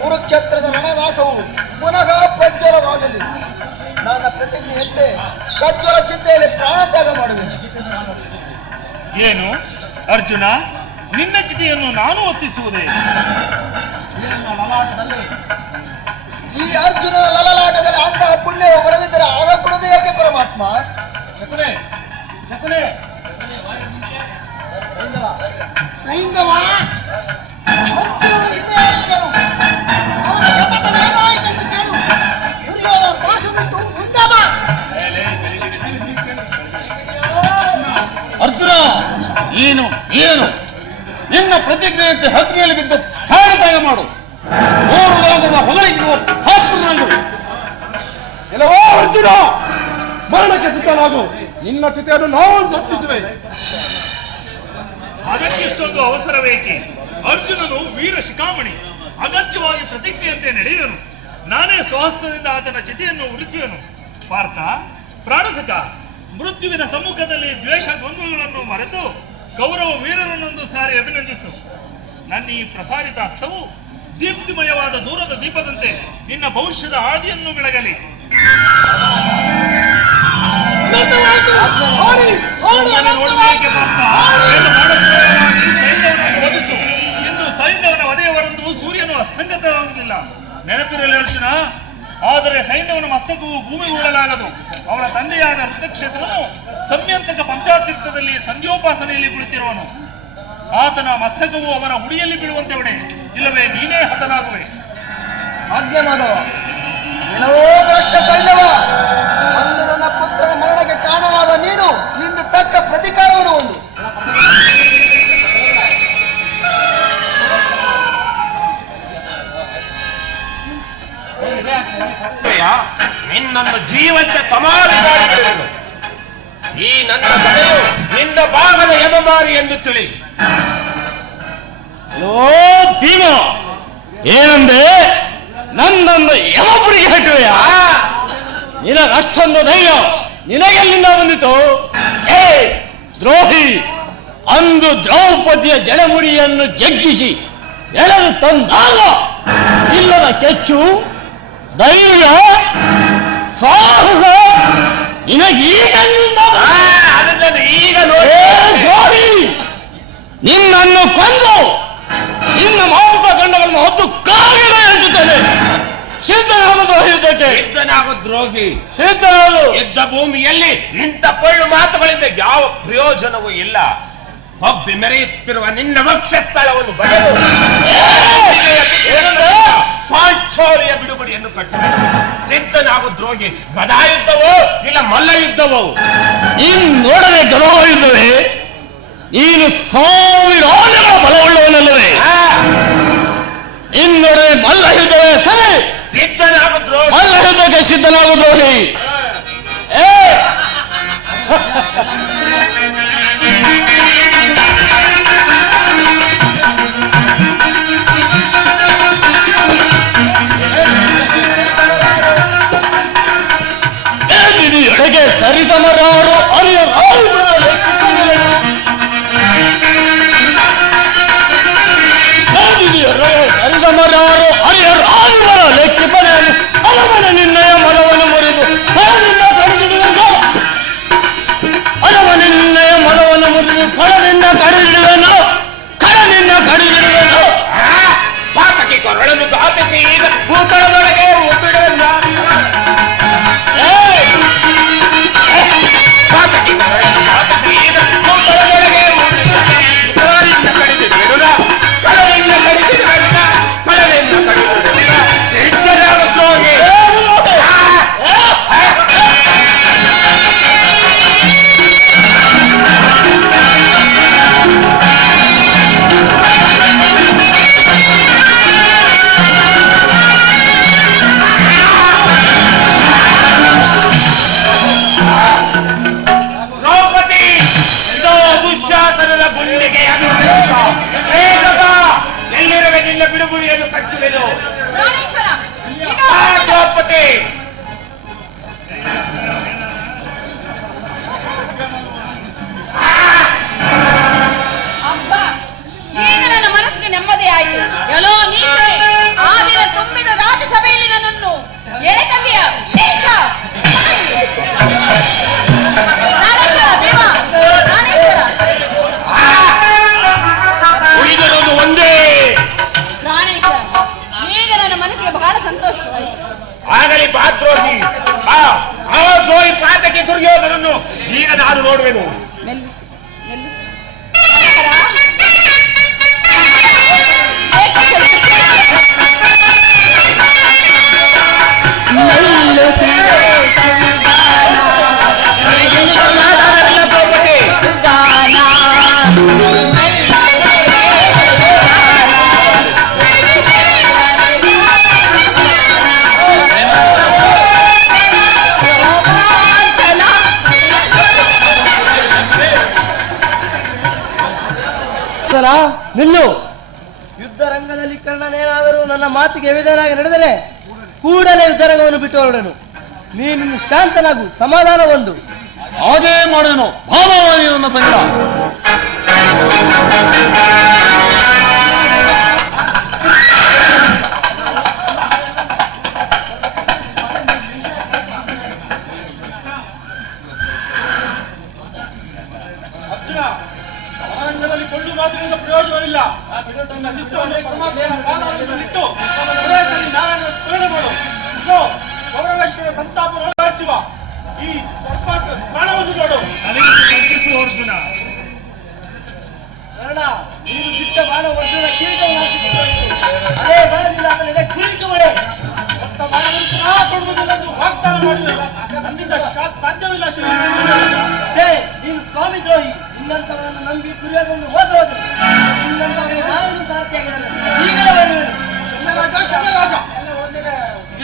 ಕುರುಕ್ಷೇತ್ರದ ರಣನಾಕವು ಪುನಃ ಪ್ರಜ್ವಲವಾಗಲಿ. ನನ್ನ ಪ್ರತಿಜ್ಞೆಯಂತೆ ಪ್ರಜ್ವಲ ಚಿಂತೆಯಲ್ಲಿ ಪ್ರಾಣ ತ್ಯಾಗ ಮಾಡುವೆನು. ಏನು ಅರ್ಜುನ, ನಿನ್ನ ಚಿತೆಯನ್ನು ನಾನು ಒತ್ತಿಸುವುದೇ? ಈ ಅರ್ಜುನನ ಲಲಲಾಟದಲ್ಲಿ ಅಂತಹ ಪುಣ್ಯವು ಬರದಿದ್ದರೆ ಆಗ ಕೊಡುವುದು ಹೇಗೆ ಪರಮಾತ್ಮ? ಸೈಂಧವ ಅರ್ಜುನನು ಇಲ್ಲೇ ಇದ್ದನು. ಅವನ ಶಪಥವೇನಾಯಿತೆಂದು ಕೇಳು. ದುರ್ಯೋಧನ ಪಾಶು ಬಿಟ್ಟು ಮುಂದೆ ಬಾ. ಅರ್ಜುನ, ಏನು ಏನು ನಿನ್ನ ಪ್ರತಿಜ್ಞೆಯಂತೆ ಹಗ್ನಿಯಲ್ಲಿ ಬಿದ್ದು ಪ್ರಾಣ ತ್ಯಾಗ ಮಾಡು. ಮೂರು ಲೋಕದ ಹೊಗಳಿರುವ ಪಾತ್ರನನ್ನು ಎಲ್ಲವೋ ಅರ್ಜುನ, ಮರಣಕ್ಕೆ ಸಿದ್ಧನಾಗು. ನಿನ್ನ ಚಿತೆಯನ್ನು ನಾವು ತಪ್ಪಿಸುವೆ. ಅದಕ್ಕಿಷ್ಟೊಂದು ಅವಸರವೇಕೆ? ಅರ್ಜುನನು ವೀರ ಶಿಖಾಮಣಿ. ಅಗತ್ಯವಾಗಿ ಪ್ರತಿಜ್ಞೆಯಂತೆ ನಡೆಯುವನು. ನಾನೇ ಸ್ವಹಸ್ತದಿಂದ ಆತನ ಚಿತೆಯನ್ನು ಉರಿಸುವೆನು. ಪಾರ್ಥ, ಪ್ರಾಣಸಕ, ಮೃತ್ಯುವಿನ ಸಮ್ಮುಖದಲ್ಲಿ ದ್ವೇಷ ದ್ವಂದ್ವಗಳನ್ನು ಮರೆತು ಕೌರವ ವೀರರನ್ನೊಂದು ಸಾರಿ ಅಭಿನಂದಿಸು. ನನ್ನ ಈ ಪ್ರಸಾರಿತ ಹಸ್ತವು ದೀಪ್ತಿಮಯವಾದ ದೂರದ ದೀಪದಂತೆ ನಿನ್ನ ಭವಿಷ್ಯದ ಹಾದಿಯನ್ನು ಬೆಳಗಲಿ. ನೋಡಬೇಕೆ ಪಾರ್ಥ, ಸೈನ್ಯವನ್ನು ವಧಿಸು. ಇಂದು ಸೈನ್ಯವನ ವಧೆಯವರೆಂದು ಸೂರ್ಯನು ಅಸ್ತಂಗತವಾಗುವುದಿಲ್ಲ. ನೆನಪಿರಲಿ ಅರ್ಜುನ. ಆದರೆ ಸೈನ್ಯವನ ಮಸ್ತಕವು ಭೂಮಿಗೊಳ್ಳಲಾಗದು. ಅವನ ತಂದೆಯಾದ ಋತಕ್ಷೇತ್ರನು ಸಂಯಂತಕ ಪಂಚಾತೀರ್ಥದಲ್ಲಿ ಸಂಧ್ಯೋಪಾಸನೆಯಲ್ಲಿ ಕುಳಿತಿರುವನು. ಆತನ ಮಸ್ತಕವು ಅವನ ಹುಡಿಯಲ್ಲಿ ಬೀಳುವಂತೆ ಹೊಡೆ, ಇಲ್ಲವೇ ನೀನೇ ಹತನಾಗುವೆ. ಆಜ್ಞೆ ಮಾಡುವ. ಏನವೋ ಭ್ರಷ್ಟ ಸೈನ್ಯವ, ಅಂದು ನನ್ನ ಪುತ್ರನ ಮರಣಕ್ಕೆ ಕಾರಣವಾದ ನೀನು ಇಂದು ತಕ್ಕ ಪ್ರತಿಕಾರವನ್ನು ಒಂದು. ನಿನ್ನನ್ನು ಜೀವಂತೆ ಸಮಾಧಿ ಮಾಡಿಬಿಡುವೆನು. ಈ ನನ್ನ ತಲೆಯು ನಿನ್ನ ಭಾಗದ ಯಮಮಾರಿ ಎಂದು ತಿಳಿ. ಓ ಭೀಮ, ಏನಂದೆ? ನನ್ನನ್ನು ಯಮಪುರಿಗೆ ಹಾಕುವೆಯಾ? ನಿನಗಷ್ಟೊಂದು ಧೈರ್ಯ ನಿನಗೆಲ್ಲಿಂದ ಬಂದಿತು? ಏ ದ್ರೋಹಿ, ಅಂದು ದ್ರೌಪದಿಯ ಜಡಮುಡಿಯನ್ನು ಜಗ್ಗಿಸಿ ಎಳೆದು ತಂದಾಗ ಇಲ್ಲದ ಕೆಚ್ಚು, ಧೈರ್ಯ, ಸಾಹಸ ನಿನಗೀಗಲ್ಲಿಂದ ಅದನ್ನು ಈಗ ದ್ರೋಹಿ, ನಿನ್ನನ್ನು ಕೊಂದು ನಿನ್ನ ಮಾಂಸ ಗಂಡಗಳನ್ನು ಹೊತ್ತು ಕಾಗಿಡ ಎಂದುತ್ತೇನೆ. ಸಿದ್ಧನಾಗು ಯುದ್ಧಕ್ಕೆ. ಸಿದ್ಧನಾಗು ದ್ರೋಹಿ, ಸಿದ್ಧನಾಗು. ಯುದ್ಧ ಭೂಮಿಯಲ್ಲಿ ಇಂಥ ಪೊಳ್ಳು ಮಾತುಗಳಿಂದ ಯಾವ ಪ್ರಯೋಜನವೂ ಇಲ್ಲ. ಒಬ್ಬಿ ಮೆರೆಯುತ್ತಿರುವ ನಿನ್ನ ವಕ್ಷಸ್ಥಳವನ್ನು ಬಗೆದು ಪಾಂಚಾಲಿಯ ಬಿಡುಗಡೆಯನ್ನು ಕಟ್ಟಬೇಕು. ಸಿದ್ಧನಾಗು ದ್ರೋಹಿ. ಗದಾ ಯುದ್ಧವೋ ಇಲ್ಲ ಮಲ್ಲ ಯುದ್ಧವೋ? ನೋಡದೆ ಗದಾ ಯುದ್ಧವೇ? ನೀನು ಸಾವಿರಾರು ಬಲವುಳ್ಳವನಲ್ಲವೇ? ಇನ್ನೊಡೆ ಮಲ್ಲ ಯುದ್ಧವೇ? ಸರಿ, ಸಿದ್ಧನಾಗು ದ್ರೋಹಿ. ಮಲ್ಲ ಯುದ್ಧಕ್ಕೆ ಸಿದ್ಧನಾಗು ದ್ರೋಹಿ. ಎಡೆಗೆ ಸರಿಸಮರಾರು ಅರಿಯ ಸರಿಸಮರಾರು ಅರಿಯ ರಾಜುಗಳ ಲೆಕ್ಕಿಪನೆಯನ್ನು ಅಲವನ ನಿನ್ನಯ ಮನವನ್ನು ಮುರಿದು ಕಳನಿಂದ ಕಡಿದಿಡುವೆನು. ಅಲವ ನಿನ್ನಯ ಮನವನ್ನು ಮುರಿದು ಕಳನಿಂದ ಕಡಿದಿಡುವೆನು. ಕಳನಿಂದ ಕಡಿದಿಡುವೆನು. ಪಾತಕಿ ಕೊರಳನ್ನು ಘಾತಿಸಿ ಭೂತಳದೊಳಗೆ ಒಪ್ಪಿಡುವೆನು. ಪಾತಕಿ ಕೊರಳನ್ನು ಘಾತಿಸಿ ಭೂತಳದೊಳಗೆ ಕಳನಿಂದ ಕಡಿದಿಡುವೆನು. ಕಳನಿಂದ ಕಡಿದಿಡುವೆನು. ಕಳನಿಂದ ಕಡಿದಿಡುವೆನು. ಸಿದ್ಧನಾಗು ದ್ರೋಹಿ. ದ್ರೌಪದಿ, ಇದೋ ದುಶ್ಯಾಸನದ ಗುಂಡಿಗೆ ಎಲ್ಲಿರುವೆ ನಿನ್ನ ಬಿಡುಗುರಿಯನ್ನು ಕಟ್ಟುವೆನು. ದ್ರೌಪದಿ, ಅಬ್ಬಾ, ಈಗ ನನ್ನ ಮನಸ್ಸಿಗೆ ನೆಮ್ಮದಿ ಆಯಿತು. ಎಲ್ಲೋ ನೀಚೆ, ಆ ದಿನ ತುಂಬಿದ ರಾಜ್ಯಸಭೆಯಲ್ಲಿ ನನ್ನನ್ನು ಎಳೆತಂದೆಯ ನೀಚ. ಪ್ರಾಣೇಶ್ವರ, ಭೀಮ, ಪ್ರಾಣೇಶ್ವರ. ಉಳಿದಿರುವುದು ಒಂದೇ. ಪ್ರಾಣೇಶ್ವರ, ಈಗ ನನ್ನ ಮನಸ್ಸಿಗೆ ಬಹಳ ಸಂತೋಷವಾಯಿತು. ಆಗಲಿ ಬಾ ದ್ರೋಹಿ. ಆ ದ್ರೋಹಿ ಪಾತಕಿ ದುರ್ಯೋಧನನ್ನು ಈಗ ನಾನು ನೋಡುವೆನು. ಮೆಲ್ಲಿಸಿ, ಮೆಲ್ಲಿಸಿ. ಮನೋಹರ, ಏಕೆ ಮೆಲ್ಲಿಸಿ. ನಿಲ್ಲು. ಯುದ್ಧ ರಂಗದಲ್ಲಿ ಕರ್ಣನೇನಾದರೂ ನನ್ನ ಮಾತಿಗೆ ವಿಧೇಯನಾಗಿ ನಡೆದರೆ ಕೂಡಲೇ ಯುದ್ಧರಂಗವನ್ನು ಬಿಟ್ಟು ಹೊರಡನು. ನೀನು ಶಾಂತನಾಗು, ಸಮಾಧಾನ ಹೊಂದು. ಹಾಗೇ ಮಾಡೋನು. ಭಾವವಾದಿ ನನ್ನ ಸಂಗಡ. ಅರ್ಜುನ, ರಣರಂಗದಲ್ಲಿ ಕೊಳ್ಳು ಮಾತಿನಿಂದ ಪ್ರಯೋಜನವಿಲ್ಲ. ನಿನ್ನ ಚಿತ್ತವನ್ನು ಪರಮಾತ್ಮನ ಪಾದಾರವಿಟ್ಟು ನಾರಾಯಣ ಸ್ಮರಣೆ ಮಾಡು. ಇದು ಗೌರವೇಶ್ವರ ಸಂತಾಪ ಶಿವ. ಈ ಸರ್ಪಾಸ ಪ್ರಾಣವನ್ನು ನೋಡು. ಅರ್ಜುನ, ಕರ್ಣ, ನೀನು ಬಿಟ್ಟ ಬಾಣ ಅರ್ಜುನ ಕಿರೀಟವನ್ನು ಅದೇ ಬಾಣದಿಂದ ಆತನಿಗೆ ಕಿರೀಟ ಹೊಡೆ. ಕೊಟ್ಟ ಬಾಣವನ್ನು ಪುನಃ ಕೊಡುವುದಿല്ലെಂದು ವಾಗ್ದಾನ ಮಾಡಿದರು. ನನ್ನಿಂದ ಸಾಧ್ಯವಿಲ್ಲ ಶಿವ. ಛೇ, ನೀನು ಸ್ವಾಮಿ ದ್ರೋಹಿ. ನಿನ್ನಂತವರನ್ನು ನಂಬಿ ದುರ್ಯೋಧನ ಮೋಸ ಹೋದರು. ನಿನ್ನಂತವರಿಗೆ ನಾನು ಸಾರ್ಥಿಯಾಗಿರಲ್ಲ. ಈಗಲೇ ಬರುವೆನು. ಶಲ್ಯರಾಜ, ಶಲ್ಯರಾಜ,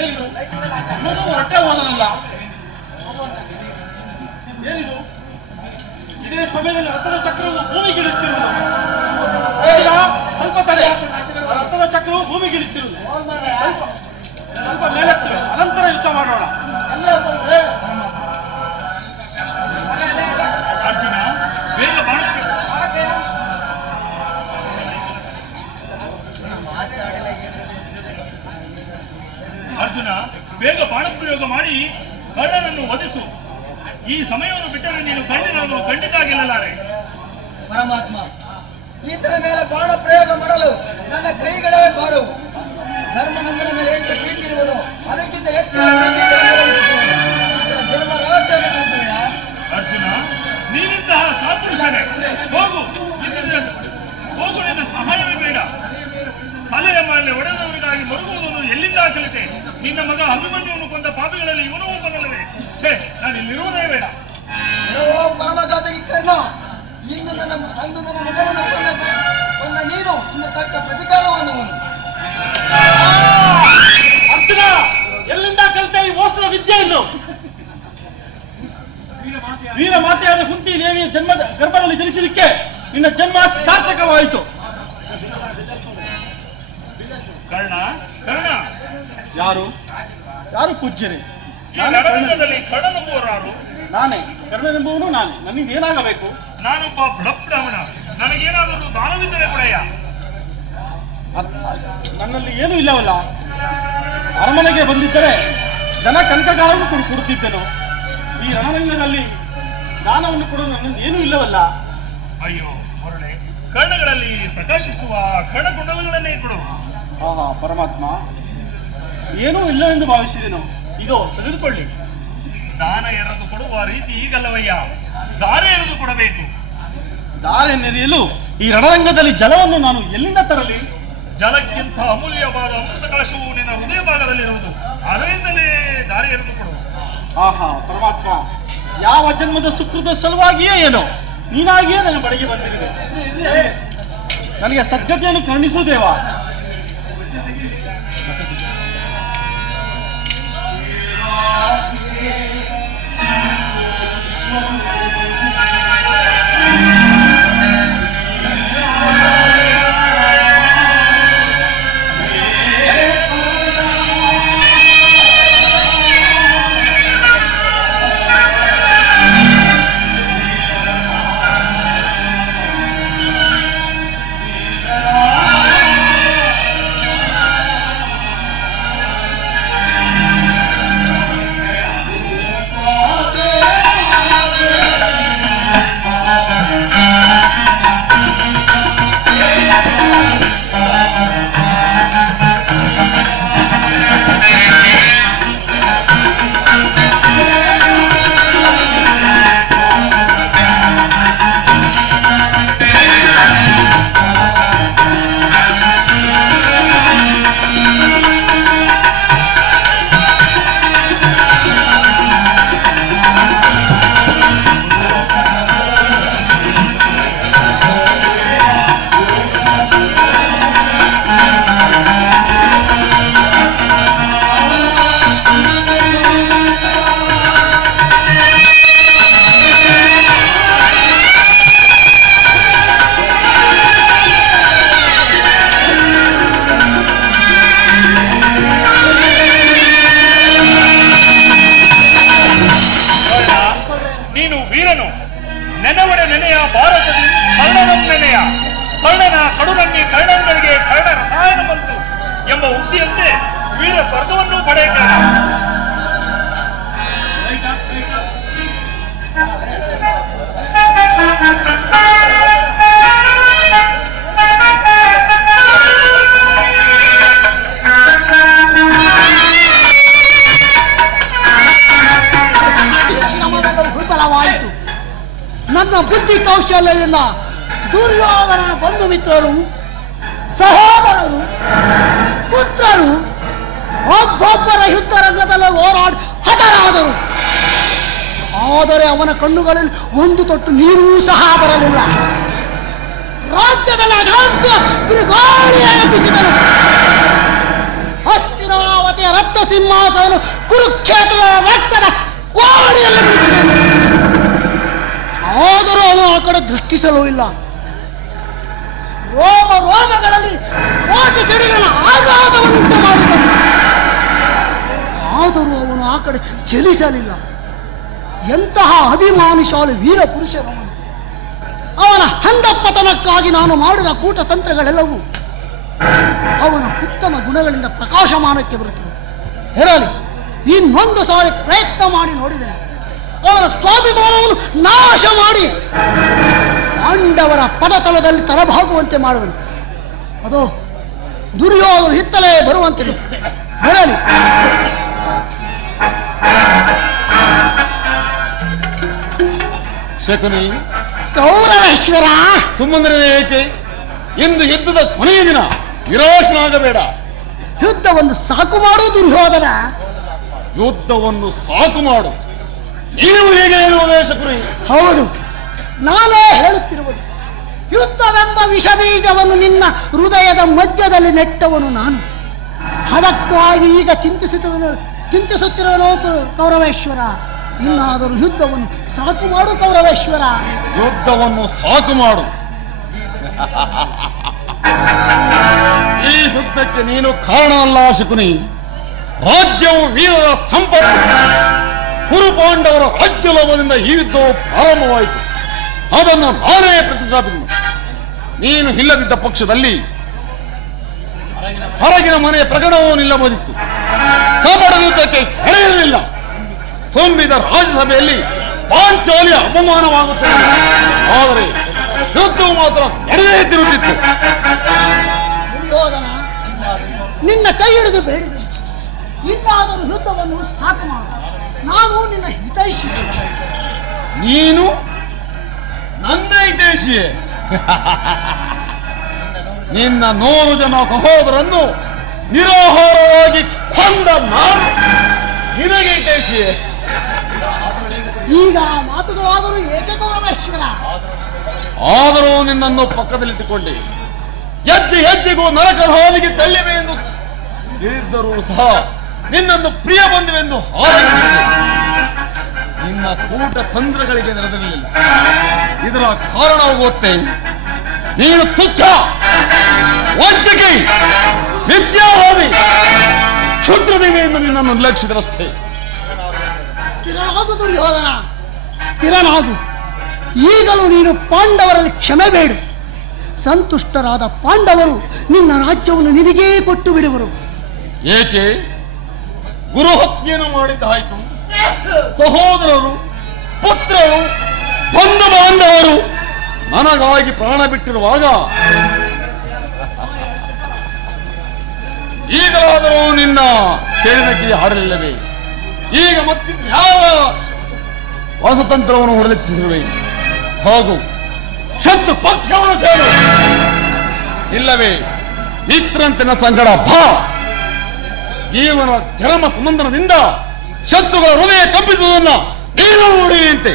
ಏನಿದು ಇವನು ಹೊರಟೆ ಹೋದನಲ್ಲ, ಏನಿದು ಇದೇ ಸಮಯದಲ್ಲಿ ರಥದ ಚಕ್ರವು ಭೂಮಿಗಿಳಿಯುತ್ತಿರುವುದು. ಸ್ವಲ್ಪ ತಡೆ, ರಥದ ಚಕ್ರವು ಭೂಮಿಗಿಳಿಯುತ್ತಿರುವುದು. ಸ್ವಲ್ಪ ಮೇಲೆತ್ತುವೆ, ಅನಂತರ ಯುದ್ಧ ಮಾಡೋಣ. ಅರ್ಜುನ ಬೇಗ ಬಾಣ ಅರ್ಜುನ ಬೇಗ ಬಾಣಪ್ರಯೋಗ ಮಾಡಿ ಕರ್ಣನನ್ನು ವಧಿಸು. ಈ ಸಮಯವನ್ನು ಬಿಟ್ಟರೆ ನೀನು ಕರ್ಣನನ್ನು ಖಂಡಿತ ಗೆಲ್ಲಲಾರೆ. ಪರಮಾತ್ಮ, ಈತನ ಮೇಲೆ ಬಾಣ ಪ್ರಯೋಗ ಮಾಡಲು ನನ್ನ ಕೈಗಳೇ ಬಾರು. ಧರ್ಮನಂದನ ಮೇಲೆ ಎಷ್ಟು ಪ್ರೀತಿ ಇರುವುದು, ಅದಕ್ಕಿಂತ ಹೆಚ್ಚಿನ ಪ್ರೀತಿ ಜನ್ಮ ರಹಸ್ಯವನ್ನು ತಿಳಿಸುವೆಯಾ? ಅರ್ಜುನ, ನೀನಿಂತಹ ಕಾಪುರುಷನೇ. ಹೋಗು, ಹೋಗು, ನಿನ್ನ ಸಹಾಯವೇ ಬೇಡ. ತಲೆಯ ಮೇಲೆ ಒಡೆದವರಿಗಾಗಿ ಮರುಗುವುದನ್ನು ಎಲ್ಲಿಂದ ಕಲಿತೆ? ನಿನ್ನ ಮಗ ಅಭಿಮನ್ಯುವನ್ನು ಕೊಂದ ಪಾಪಿಗಳಲ್ಲಿ ಇವನೂ ಒಬ್ಬನಲ್ಲವೇ? ಛೇ, ನಾನು ಇಲ್ಲಿರುವುದೇ ಬೇಡ. ಪರಮಜಾತಗಿ ಕರ್ಣ, ಅಂದು ನನ್ನ ಮಗನನ್ನು ಕೊಂದ ನೀನು ಇನ್ನು ತಕ್ಕ ಪ್ರತಿಕಾರವನ್ನು ಅರ್ಜುನ, ಎಲ್ಲಿಂದ ಕಲಿತ ಈ ಮೋಸದ ವಿದ್ಯೆಯನ್ನು? ವೀರ ಮಾತೆಯಾದ ಕುಂತಿ ದೇವಿಯ ಜನ್ಮದ ಗರ್ಭದಲ್ಲಿ ಜನಿಸಲಿಕ್ಕೆ ನಿನ್ನ ಜನ್ಮ ಸಾರ್ಥಕವಾಯಿತು. ಕರ್ಣ, ಕರ್ಣ, ಯಾರು ಯಾರು ಪೂಜ್ಯರೇ? ಈ ರಣರಂಗದಲ್ಲಿ ಕರ್ಣನೆಂಬುವರಾರು? ನಾನೇ, ಕರ್ಣನೆಂಬುವನು ನಾನೇ. ನನಗೆ ಏನಾಗಬೇಕು? ನಾನೊಬ್ಬ ಬ್ರಹ್ಮಣ. ನನಗೇನಾದರೂ ದಾನವಿದ್ದರೆ ಕೊಡೆಯ. ನನ್ನಲ್ಲಿ ಏನೂ ಇಲ್ಲವಲ್ಲ. ಅರಮನೆಗೆ ಬಂದಿದ್ದರೆ ಜನ ಕನಕಗಾಳವನ್ನು ಕೊಡುತ್ತಿದ್ದೆನು. ಈ ರಣರಂಗದಲ್ಲಿ ದಾನವನ್ನು ಕೊಡಲು ನನ್ನಲ್ಲಿ ಏನೂ ಇಲ್ಲವಲ್ಲ. ಅಯ್ಯೋ ಹೊರಡೆ, ಕರ್ಣಗಳಲ್ಲಿ ಪ್ರಕಾಶಿಸುವ ಕರ್ಣಗುಂಡಗಳನ್ನೇ ಕೊಡು. ಆಹಾ ಪರಮಾತ್ಮ, ಏನೂ ಇಲ್ಲವೆಂದು ಭಾವಿಸಿದೆನು. ಇದೋ ತೆಗೆದುಕೊಳ್ಳಿ. ದಾನ ಎರೆದು ಕೊಡುವ ರೀತಿ ಈಗಲ್ಲವಯ್ಯ, ದಾರೆ ಎರೆದು ಕೊಡಬೇಕು. ದಾರೆ ನೆರೆಯಲು ಈ ರಣರಂಗದಲ್ಲಿ ಜಲವನ್ನು ನಾನು ಎಲ್ಲಿಂದ ತರಲಿ? ಜಲಕ್ಕಿಂತ ಅಮೂಲ್ಯವಾದ ಅಮೃತ ಕಳಶವು ನಿನ್ನ ಹೃದಯ ಭಾಗದಲ್ಲಿರುವುದು, ಅದರಿಂದಲೇ ದಾರಿ ಎರೆದು ಕೊಡು. ಆಹಾ ಪರಮಾತ್ಮ, ಯಾವ ಜನ್ಮದ ಸುಕೃತ ಸಲುವಾಗಿಯೇ ಏನೋ ನೀನಾಗಿಯೇ ನನ್ನ ಬಳಿಗೆ ಬಂದಿರುವೆ. ನನಗೆ ಸದ್ಗತಿಯನ್ನು ಕರುಣಿಸುವುದೇವಾ? ಕರ್ಣನ ಕಡುರನ್ನಿ ಕರ್ಣಂಗಳಿಗೆ ಕರ್ಣ ರಸಾಯನ ಬಂತು ಎಂಬ ಉಕ್ತಿಯಂತೆ ವೀರ ಸ್ವರ್ಗವನ್ನು ಪಡೆಯಕ ದುರ್ಬಲವಾಯಿತು. ನನ್ನ ಬುದ್ಧಿ ಕೌಶಲ್ಯದಿಂದ ದುರ್ಯೋಧನನ ಬಂಧು ಮಿತ್ರರು, ಸಹೋದರರು, ಪುತ್ರರು ಒಬ್ಬೊಬ್ಬರ ಯುದ್ಧ ರಂಗದಲ್ಲಿ ಹೋರಾಡಿ ಹತರಾದರು. ಆದರೆ ಅವನ ಕಣ್ಣುಗಳಲ್ಲಿ ಒಂದು ತೊಟ್ಟು ನೀರೂ ಸಹ ಬರಲಿಲ್ಲ. ರಾಜ್ಯದಲ್ಲಿ ಅಶಾಂತಿ ಬಿರುಗಾಳಿಯ ಎಬ್ಬಿಸಿದನು. ಹಸ್ತಿನಾವತಿಯ ರಕ್ತ ಸಿಂಹಾಸನವನ್ನು ಕುರುಕ್ಷೇತ್ರದ ರಕ್ತದ ಕೋಡಿಯಲ್ಲಿ ಬಿಡಿಸಿದನು. ಆದರೂ ಅವನು ಆ ಕಡೆ ದೃಷ್ಟಿಸಲೂ ಇಲ್ಲ. ರೋಮಗಳಲ್ಲಿ ಕೋಟಿ ಸಿಡಿಲಿನ ಆಘಾತವನ್ನುಂಟು ಮಾಡಿದನು. ಆದರೂ ಅವನು ಆ ಕಡೆ ಚಲಿಸಲಿಲ್ಲ. ಎಂತಹ ಅಭಿಮಾನಿಶಾಲಿ ವೀರ ಪುರುಷನವನು. ಅವನ ಹಂದಪತನಕ್ಕಾಗಿ ನಾನು ಮಾಡಿದ ಕೂಟತಂತ್ರಗಳೆಲ್ಲವೂ ಅವನ ಉತ್ತಮ ಗುಣಗಳಿಂದ ಪ್ರಕಾಶಮಾನಕ್ಕೆ ಬರುತ್ತವೆ. ಹೇರಲಿ, ಇನ್ನೊಂದು ಸಾರಿ ಪ್ರಯತ್ನ ಮಾಡಿ ನೋಡಿದೆನು. ಅವನ ಸ್ವಾಭಿಮಾನವನ್ನು ನಾಶ ಮಾಡಿ ಪಾಂಡವರ ಪದತಲದಲ್ಲಿ ತರಭಾಗುವಂತೆ ಮಾಡುವನು. ಅದು ದುರ್ಯೋಧನ ಹಿತ್ತಲೇ ಬರುವಂತಿದೆ. ಬರಲಿ. ಶಕುನಿ, ಕೌರವೇಶ್ವರ, ಸುಮ್ಮನೆ ಏಕೆ? ಇಂದು ಯುದ್ಧದ ಕೊನೆಯ ದಿನ, ನಿರಾಶನಾಗಬೇಡ. ಯುದ್ಧವನ್ನು ಸಾಕು ಮಾಡು ದುರ್ಯೋಧನ. ಯುದ್ಧವನ್ನು ಸಾಕು ಮಾಡು. ನೀವು ಹೇಗೆ ಹೇಳುವುದೇ ಶಕುನಿ? ಹೌದು, ನಾನೇ ಹೇಳುತ್ತಿರುವುದು. ಯುದ್ಧವೆಂಬ ವಿಷಬೀಜವನ್ನು ನಿನ್ನ ಹೃದಯದ ಮಧ್ಯದಲ್ಲಿ ನೆಟ್ಟವನು ನಾನು. ಅದಕ್ಕಾಗಿ ಈಗ ಚಿಂತಿಸುತ್ತಿರುವನು ಕೌರವೇಶ್ವರ. ಇನ್ನಾದರೂ ಯುದ್ಧವನ್ನು ಸಾಕು ಮಾಡು ಕೌರವೇಶ್ವರ. ಯುದ್ಧವನ್ನು ಸಾಕು ಮಾಡು. ಈ ಯುದ್ಧಕ್ಕೆ ನೀನು ಕಾರಣ ಅಲ್ಲ ಶಕುನಿ. ರಾಜ್ಯವು ವೀರರ ಸಂಪತ್ತು. ಕುರು ಪಾಂಡವರ ರಾಜ್ಯ ಲೋಭದಿಂದ ಈ ಯುದ್ಧವು ಪ್ರಾರಂಭವಾಯಿತು. ಅದನ್ನು ನಾನೇ ಪ್ರತಿಷ್ಠಾಪಿಸಿದೆ. ನೀನು ಇಲ್ಲದಿದ್ದ ಪಕ್ಷದಲ್ಲಿ ಹೊರಗಿನ ಮನೆಯ ಪ್ರಕರಣವೂ ನಿಲ್ಲಬಹುದಿತ್ತು. ಕಪಟದ ಯುದ್ಧಕ್ಕೆ ಎಳೆಯಲಿಲ್ಲ. ತುಂಬಿದ ರಾಜ್ಯಸಭೆಯಲ್ಲಿ ಪಾಂಚಾಲಿಯ ಅಪಮಾನವಾಗುತ್ತದೆ. ಆದರೆ ಯುದ್ಧವು ಮಾತ್ರ ನಡೆದೇ ತಿರುತ್ತಿತ್ತು. ದುರ್ಯೋಧನ, ನಿನ್ನ ಕೈ ಹಿಡಿದು ಬೇಡಿದೆ. ಇನ್ನಾದರೂ ಯುದ್ಧವನ್ನು ಸಾಕು ಮಾಡು. ನಾನು ನಿನ್ನ ಹಿತೈಷಿ. ನೀನು ನನ್ನ ಹಿತೈಷಿಯೇ? ನಿನ್ನ 100 ಜನ ಸಹೋದರನ್ನು ನಿರಾಹಾರವಾಗಿ ಕೊಂದ ನಾನು ನಿನಗೆ ಹಿತೈಷಿಯೇ? ಈಗ ಮಾತುಗಳಾದರೂ ಏಕೆ ಕೌರವೇಶ್ವರ? ಆದರೂ ನಿನ್ನನ್ನು ಪಕ್ಕದಲ್ಲಿಟ್ಟುಕೊಳ್ಳಿ. ಹೆಜ್ಜೆ ಹೆಜ್ಜೆಗೂ ನರಕದ ಹಾದಿಗೆ ತಳ್ಳಿವೆ ಎಂದು ತಿಳಿದ್ದರೂ ಸಹ ನಿನ್ನನ್ನು ಪ್ರಿಯ ಬಂಧುವೆಂದು ಹಾರೈಸಿದೆ. ನಿನ್ನ ಕೂಟ ತಂತ್ರಗಳಿಗೆ ನೆರೆದಿರಲಿಲ್ಲ. ಇದರ ಕಾರಣ ಗೊತ್ತೇ? ನೀನು ತುಚ್ಛ, ವಂಚಕಿ, ಮಿಥ್ಯಾವಾದಿ, ಕ್ಷುದ್ರದೇವಿಯನ್ನು ನಿನ್ನನ್ನು ನಿರ್ಲಕ್ಷಿಸಿದರಷ್ಟೇ. ಸ್ಥಿರನಾಗು ದುರ್ಯೋಧನ, ಸ್ಥಿರನಾಗು. ಈಗಲೂ ನೀನು ಪಾಂಡವರಲ್ಲಿ ಕ್ಷಮೆ ಬೇಡು. ಸಂತುಷ್ಟರಾದ ಪಾಂಡವರು ನಿನ್ನ ರಾಜ್ಯವನ್ನು ನಿನಗೇ ಕೊಟ್ಟು ಬಿಡುವರು. ಏಕೆ? ಗುರು ಹತ್ಯೆಯನ್ನು ಮಾಡಿದ್ದಾಯಿತು. ಸಹೋದರರು, ಪುತ್ರರು, ಬಂಧು ಬಾಂಧವರು ನನಗಾಗಿ ಪ್ರಾಣ ಬಿಟ್ಟಿರುವಾಗ ಈಗಲಾದರೂ ನಿನ್ನ ಸೇವನೆಗೆ ಹಾಡಲಿಲ್ಲವೇ? ಈಗ ಮತ್ತಿದ್ಯಾವ ವಾಸತಂತ್ರವನ್ನು ಹೊರಲೆಚ್ಚಿಸಿರುವೆ? ಹೋಗು, ಶತ್ರು ಪಕ್ಷವನ್ನು ಸೇರು. ಇಲ್ಲವೇ ಮಿತ್ರಂತಿನ ಸಂಗಡ ಭಾ. ಜೀವನ ಚರಮ ಸಂಬಂಧದಿಂದ ಶತ್ರುಗಳ ಹೃದಯ ಕಂಪಿಸುವುದನ್ನ ನೀನು ನೋಡಿದಂತೆ.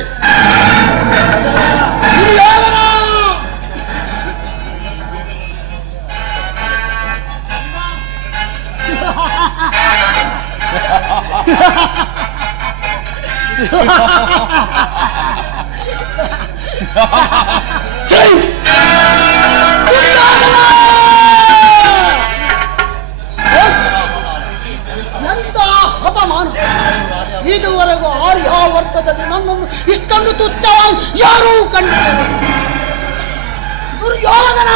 ಎಂತ ಅಪಮಾನ! ಇದುವರೆಗೂ ಆರ್ಯಾವರ್ತದಲ್ಲಿ ನನ್ನನ್ನು ಇಷ್ಟೊಂದು ತುಚ್ಛವಾಗಿ ಯಾರೂ ಕಂಡಿಲ್ಲ. ದುರ್ಯೋಧನ,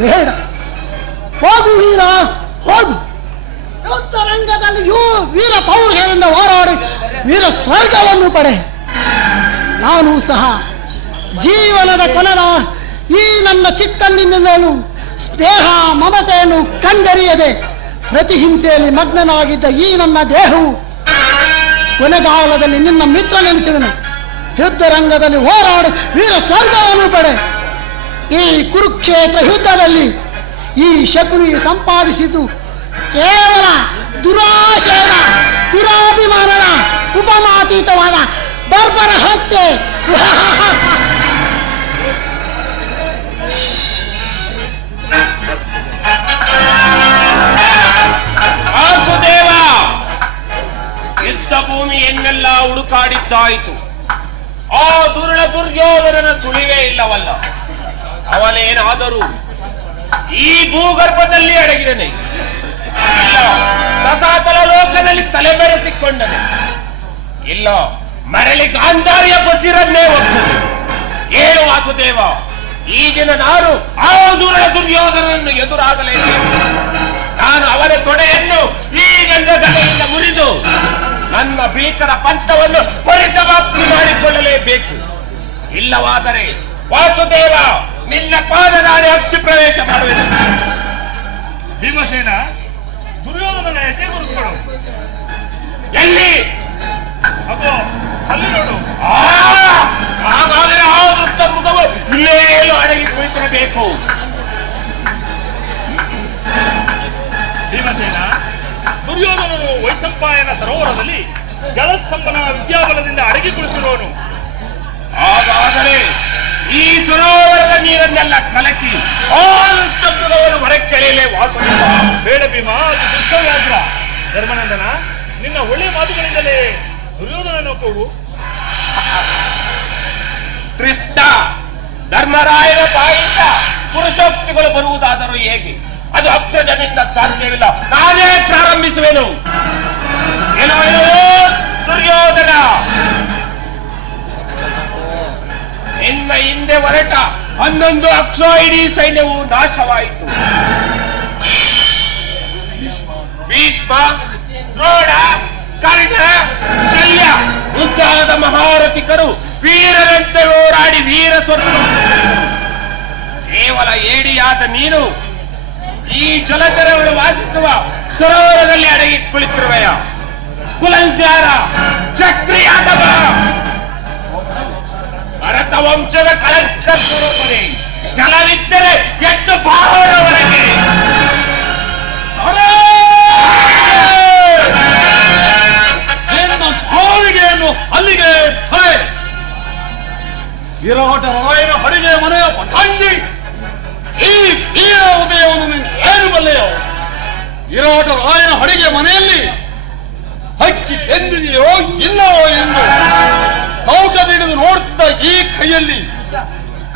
ಬೇಡ, ಹೋಗು ವೀರ, ಹೋಗು. ಯುದ್ಧರಂಗದಲ್ಲಿ ವೀರ ಪೌರುಷದಿಂದ ಹೋರಾಡಿ ವೀರ ಸ್ವರ್ಗವನ್ನು ಪಡೆ. ನಾನು ಸಹ ಜೀವನದ ಕೊನೆಯ ಈ ನನ್ನ ಚಿಕ್ಕಂದಿನಿಂದಲೂ ಸ್ನೇಹ ಮಮತೆಯನ್ನು ಕಂಡರಿಯದೆ ಪ್ರತಿಹಿಂಸೆಯಲ್ಲಿ ಮಗ್ನನಾಗಿದ್ದ ಈ ನನ್ನ ದೇಹವು ಕೊನೆಗಾಲದಲ್ಲಿ ನಿನ್ನ ಮಿತ್ರನೆನಿಸುವನು. ಯುದ್ಧರಂಗದಲ್ಲಿ ಹೋರಾಡಿ ವೀರ ಸ್ವರ್ಗವನ್ನು ಪಡೆ. ಈ ಕುರುಕ್ಷೇತ್ರ ಯುದ್ಧದಲ್ಲಿ ಈ ಶಕುನಿ ಸಂಪಾದಿಸಿದ್ದು ಕೇವಲ ದುರಾಶಯದ, ದುರಾಭಿಮಾನದ, ಉಪಮಾತೀತವಾದ ಬರ್ಬರ ಹತ್ಯೆ. ಆಯ್ತಾಯ್ತು. ಆ ದುರ್ಯೋಧನನ ಸುಳಿವೇ ಇಲ್ಲವಲ್ಲ. ಅವನೇನಾದರೂ ಈ ಭೂಗರ್ಭದಲ್ಲಿ ಅಡಗಿದನೆ, ಇಲ್ಲ ರಸಾತಲ ಲೋಕದಲ್ಲಿ ತಲೆ ಬೆರೆಸಿಕೊಂಡನೆ, ಇಲ್ಲ ಮರಳಿ ಗಾಂಧಾರಿಯ ಬಸಿರನ್ನೇ ಒಪ್ಪುದು. ಏಳು ವಾಸುದೇವ, ಈ ದಿನ ನಾನು ಆ ದುರ್ಯೋಧನನ್ನು ಎದುರಾಗಲೇಬೇಕು. ನಾನು ಅವನ ತೊಡೆಯನ್ನು ಈ ಗಂಧದಿಂದ ಮುರಿದು ನನ್ನ ಭೀಕರ ಪಂಥವನ್ನು ಪರಿಸಮಾಪ್ತಿ ಮಾಡಿಕೊಳ್ಳಲೇಬೇಕು. ಇಲ್ಲವಾದರೆ ವಾಸುದೇವ ನಿನ್ನ ಪಾದದಾರಿ ಅಸ್ಥಿ ಪ್ರವೇಶ ಮಾಡುವೆನು. ಭೀಮಸೇನ, ದುರ್ಯೋಧನನ ಹೆಜ್ಜೆ ಗುರುತುಗಳು ಎಲ್ಲಿ? ಅಗೋ ಅಲ್ಲಿ ನೋಡು. ಹಾಗಾದರೆ ಆ ದುಷ್ಟ ಮೃಗವು ಇಲ್ಲೇ ಅಡಗಿ ಕುಳಿತಿರಬೇಕು. ಭೀಮಸೇನ, ದುರ್ಯೋಧನನು ವೈಶಂಪಾಯನ ಸರೋವರದಲ್ಲಿ ಜಲಸ್ತಂಭನ ವಿದ್ಯಾಬಲದಿಂದ ಅಡಗಿ ಕುಳಿತಿರುವನು. ಹಾಗಾದರೆ ಈ ಸರೋವರದ ನೀರನ್ನೆಲ್ಲ ಕಲಕಿ ಆರು ಹೊರಕ್ಕೆಳೆಯಲೇ ವಾಸುದೇವ. ಬೇಡ ಭೀಮ, ಅದು ದುಷ್ಟವ್ಯಾಘ್ರ. ಧರ್ಮನಂದನ, ನಿನ್ನ ಒಳ್ಳೆ ಮಾತುಗಳಿಂದಲೇ ದುರ್ಯೋಧನನು ಕೂಗು. ಕೃಷ್ಣ, ಧರ್ಮರಾಯನ ಬಾಯಿಂದ ಪುರುಷೋಕ್ತಿಗಳು ಬರುವುದಾದರೂ ಹೇಗೆ? ಅದು ಅಗ್ರಜನಿಂದ ಸಾಧ್ಯವಿಲ್ಲ. ನಾನೇ ಪ್ರಾರಂಭಿಸುವೆನು. ಏನೋ ದುರ್ಯೋಧನ, ನಿನ್ನ ಹಿಂದೆ ಹೊರಟ 11 ಅಕ್ಷೋಹಿಣಿ ಸೈನ್ಯವು ನಾಶವಾಯಿತು. ಭೀಷ್ಮ, ದ್ರೋಣ, ಕರ್ಣ, ಶಲ್ಯ ಮುಂತಾದ ಮಹಾರಥಿಕರು ವೀರರಂತೆ ಹೋರಾಡಿ ವೀರ ಸ್ವರ್ಗ. ಕೇವಲ ಏಡಿಯಾದ ನೀನು ಈ ಜಲಚರಗಳು ವಾಸಿಸುವ ಸರೋವರದಲ್ಲಿ ಅಡಗಿ ಕುಳಿತಿರುವೆಯ ಕುಲಂಜಾರ, ಚಕ್ರಿಯಾದವ, ಭರತ ವಂಶದ ಕಳಂಕ ಸ್ವರೂಪನೇ. ಜಲವಿದ್ದರೆ ಎಷ್ಟು ಬಾಹರವರೆಗೆ ಅಲ್ಲಿಗೆ ವಿರಾಟ ರಾಯನ ಹಡಿಗೆ ಮನೆಯ ಪಟಾಂಗಿ ಈ ವೀರ ಉದಯವನ್ನು ಏನು ಬಲ್ಲೆಯೋ? ವಿರಾಟ ರಾಯನ ಹಡಿಗೆ ಮನೆಯಲ್ಲಿ ಹಕ್ಕಿ ಬೆಂದಿದೆಯೋ ಇಲ್ಲವೋ ಎಂದು ಸೌಟ ನೀಡಿದು ನೋಡುತ್ತಾ ಈ ಕೈಯಲ್ಲಿ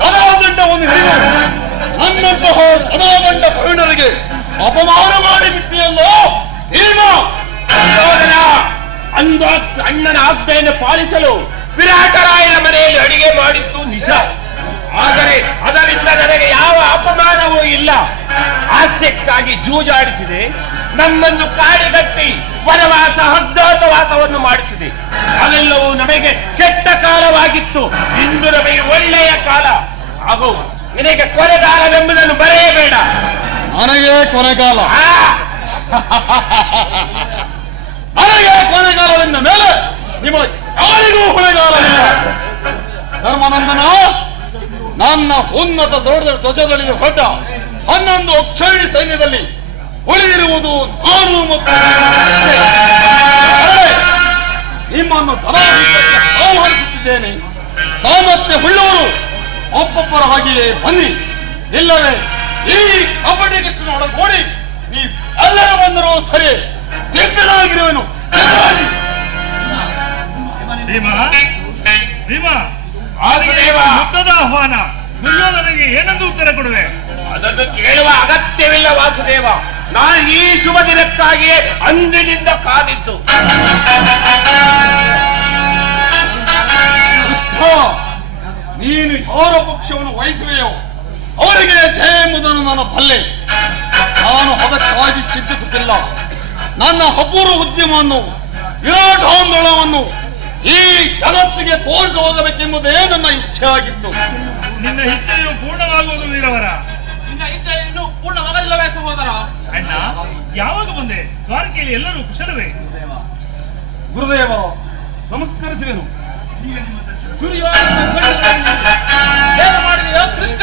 ಕದಾದಂಡವನ್ನು ಹಿಡಿದು ನನ್ನಂತಹ ಕದಾದಂಡ ಪ್ರವೀಣರಿಗೆ ಅಪಮಾನ ಮಾಡಿಬಿಟ್ಟಿಯಲ್ಲೋ ಭೀಮ. ಅಂದು ಅಣ್ಣನ ಆಜ್ಞೆಯನ್ನು ಪಾಲಿಸಲು ವಿರಾಟರಾಯನ ಮನೆಯಲ್ಲಿ ಅಡಿಗೆ ಮಾಡಿದ್ದು ನಿಜ. ಆದರೆ ಅದರಿಂದ ನನಗೆ ಯಾವ ಅಪಮಾನವೂ ಇಲ್ಲ. ಹಾಸ್ಯಕ್ಕಾಗಿ ಜೂಜಾಡಿಸಿದೆ, ನಮ್ಮನ್ನು ಕಾಡಿಗಟ್ಟಿ ವನವಾಸ, ಅಜ್ಞಾತವಾಸವನ್ನು ಮಾಡಿಸಿದೆ. ಅವೆಲ್ಲವೂ ನಮಗೆ ಕೆಟ್ಟ ಕಾಲವಾಗಿತ್ತು. ಇಂದು ನಮಗೆ ಒಳ್ಳೆಯ ಕಾಲ. ಹಾಗೂ ನಿನಗೆ ಕೊನೆಗಾಲವೆಂಬುದನ್ನು ಬರೆಯಬೇಡ. ನನಗೆ ಕೊನೆಗಾಲ, ನನಗೆ ಕೊನೆಗಾಲವೆಂದ ಮೇಲೆ ನಿಮ್ಮ ಯಾರಿಗೂ ಹೊಳೆಗಾಲವಿಲ್ಲ. ಧರ್ಮನಂದನ, ನನ್ನ ಉನ್ನತ ಧ್ವಜದಲ್ಲಿಗೆ ಹೊರಟ 11 ಅಕ್ಷೋಹಿಣಿ ಸೈನ್ಯದಲ್ಲಿ ಉಳಿದಿರುವುದು ನಾನು ಮತ್ತು ನಿಮ್ಮನ್ನು ಆಹ್ವಾನಿಸುತ್ತಿದ್ದೇನೆ. ಸಾಮರ್ಥ್ಯ ಉಳ್ಳವರು ಒಬ್ಬೊಬ್ಬರ ಹಾಗೆಯೇ ಬನ್ನಿ. ಇಲ್ಲವೇ ಈ ಕಬಡ್ಡಿ ಕೃಷ್ಣನೊಡಗೂಡಿ ನೀವು ಎಲ್ಲರೂ ಬಂದರೂ ಸರಿ ಸಿದ್ಧನಾಗಿರುವೆನು. ಭೀಮ, ಭೀಮ, ವಾಸುದೇವ, ಯುದ್ಧದ ಆಹ್ವಾನ. ದುರ್ಯೋಧನಿಗೆ ಏನೆಂದು ಉತ್ತರ ಕೊಡುವೆ? ಅದನ್ನು ಕೇಳುವ ಅಗತ್ಯವಿಲ್ಲ ವಾಸುದೇವ. ನಾನು ಈ ಶುಭ ದಿನಕ್ಕಾಗಿಯೇ ಅಂದಿನಿಂದ ಕಾದಿದ್ದು. ಕೃಷ್ಣ, ನೀನು ಯಾರ ಪಕ್ಷವನ್ನು ವಹಿಸುವೆಯೋ ಅವರಿಗೆ ಜಯ ಎಂಬುದನ್ನು ನಾನು ಬಲ್ಲೆ. ನಾನು ಅದಕ್ಕಾಗಿ ಚಿಂತಿಸುತ್ತಿಲ್ಲ. ನನ್ನ ಅಪೂರ್ವ ಉದ್ಯಮವನ್ನು, ವಿರಾಟಾಂದೋಲನವನ್ನು ಈ ಜಗತ್ತಿಗೆ ತೋರಿಸಿ ಹೋಗಬೇಕೆಂಬುದೇ ನನ್ನ ಇಚ್ಛೆ ಆಗಿತ್ತು. ನಿನ್ನ ಇಚ್ಛೆಯು ಪೂರ್ಣವಾಗುವುದು ವೀರವರ. ನಿನ್ನ ಇಚ್ಛೆ ಇನ್ನೂ ಪೂರ್ಣವಾಗಲಿಲ್ಲವೇ ಸಹೋದರ? ಅಣ್ಣ, ಯಾವಾಗ ಬಂದೆ? ದ್ವಾರಕೆಯಲ್ಲಿ ಎಲ್ಲರೂ ಕುಶಲವೇ? ಗುರುದೇವ, ನಮಸ್ಕರಿಸುವೆನು. ಏನು ಮಾಡಿದೆಯೋ ಕೃಷ್ಣ?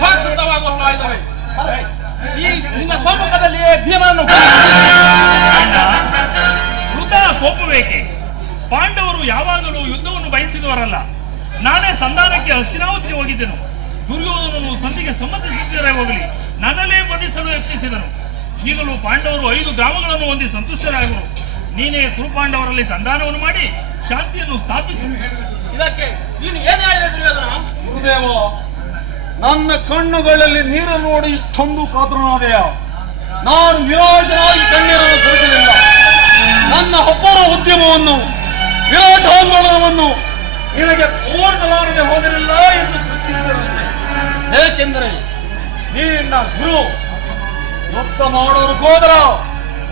ಜಾಗೃತವಾಗುವ ಇದ್ದಾವೆ. ಈ ನಿನ್ನ ಸಮ್ಮುಖದಲ್ಲಿ ಭೀಮನನ್ನು ಅಣ್ಣ, ವೃತ ಕೋಪವೇಕೆ? ಪಾಂಡವರು ಯಾವಾಗಲೂ ಯುದ್ಧವನ್ನು ಬಯಸಿದವರಲ್ಲ. ನಾನೇ ಸಂಧಾನಕ್ಕೆ ಹಸ್ತಿನಾವತಿಗೆ ಹೋಗಿದ್ದೆನು. ದುರ್ಯೋಧನನು ಸಂಧಿಗೆ ಸಮ್ಮತಿಸಿದ್ದರೆ ಹೋಗಲಿ, ನನ್ನಲ್ಲೇ ಬಂಧಿಸಲು ಯತ್ನಿಸಿದನು. ಈಗಲೂ ಪಾಂಡವರು 5 ಗ್ರಾಮಗಳನ್ನು ಹೊಂದಿ ಸಂತುಷ್ಟರಾಗುವರು. ನೀನೇ ಕುರುಪಾಂಡವರಲ್ಲಿ ಸಂಧಾನವನ್ನು ಮಾಡಿ ಶಾಂತಿಯನ್ನು ಸ್ಥಾಪಿಸು. ಇದಕ್ಕೆ ನೀನು ಏನು ಹೇಳಿದ ದುರ್ಯೋಧನ? ಗುರುದೇವ, ನನ್ನ ಕಣ್ಣುಗಳಲ್ಲಿ ನೀರು ನೋಡಿ ಇಷ್ಟೊಂದು ಕಾತರನಾದೆಯ? ನಾನು ನಿರಾಶನಾಗಿ ಕಣ್ಣೀರನ್ನು ಸುರಿಸಲಿಲ್ಲ. ನನ್ನ ಒಬ್ಬರ ಉದ್ಯಮವನ್ನು, ವಿರಾಟಾಂದೋಲನವನ್ನು ನಿನಗೆ ತೋರಿಸಲಾರದೆ ಹೋಗಲಿಲ್ಲ ಎಂದು ಗುರುತಿಸಿದರಷ್ಟೇ. ಏಕೆಂದರೆ ನೀನಿನ್ನ ಗುರು. ಯುದ್ಧ ಮಾಡೋರು ಹೋದರ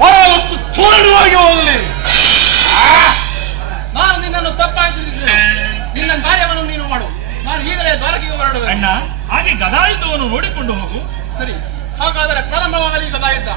ಹೊರವಷ್ಟು ಚೂರಣವಾಗಿ ಹೋಗಲಿ. ನಾನು ನಿನ್ನನ್ನು ತಪ್ಪಾಗಿ ತಿಳಿದಿದ್ದೇನೆ. ನಿನ್ನ ಕಾರ್ಯವನ್ನು ನೀನು ಮಾಡು. ನಾನು ಈಗಲೇ ದ್ವಾರಕೆಗೆ ಹೊರಡುವೆ. ಅಣ್ಣ, ಹಾಗೆ ಗದಾಯುದ್ಧವನ್ನು ನೋಡಿಕೊಂಡು ಹೋಗು. ಸರಿ, ಹಾಗಾದರೆ ಪ್ರಾರಂಭವಾಗಲಿ ಗದಾಯುದ್ಧ.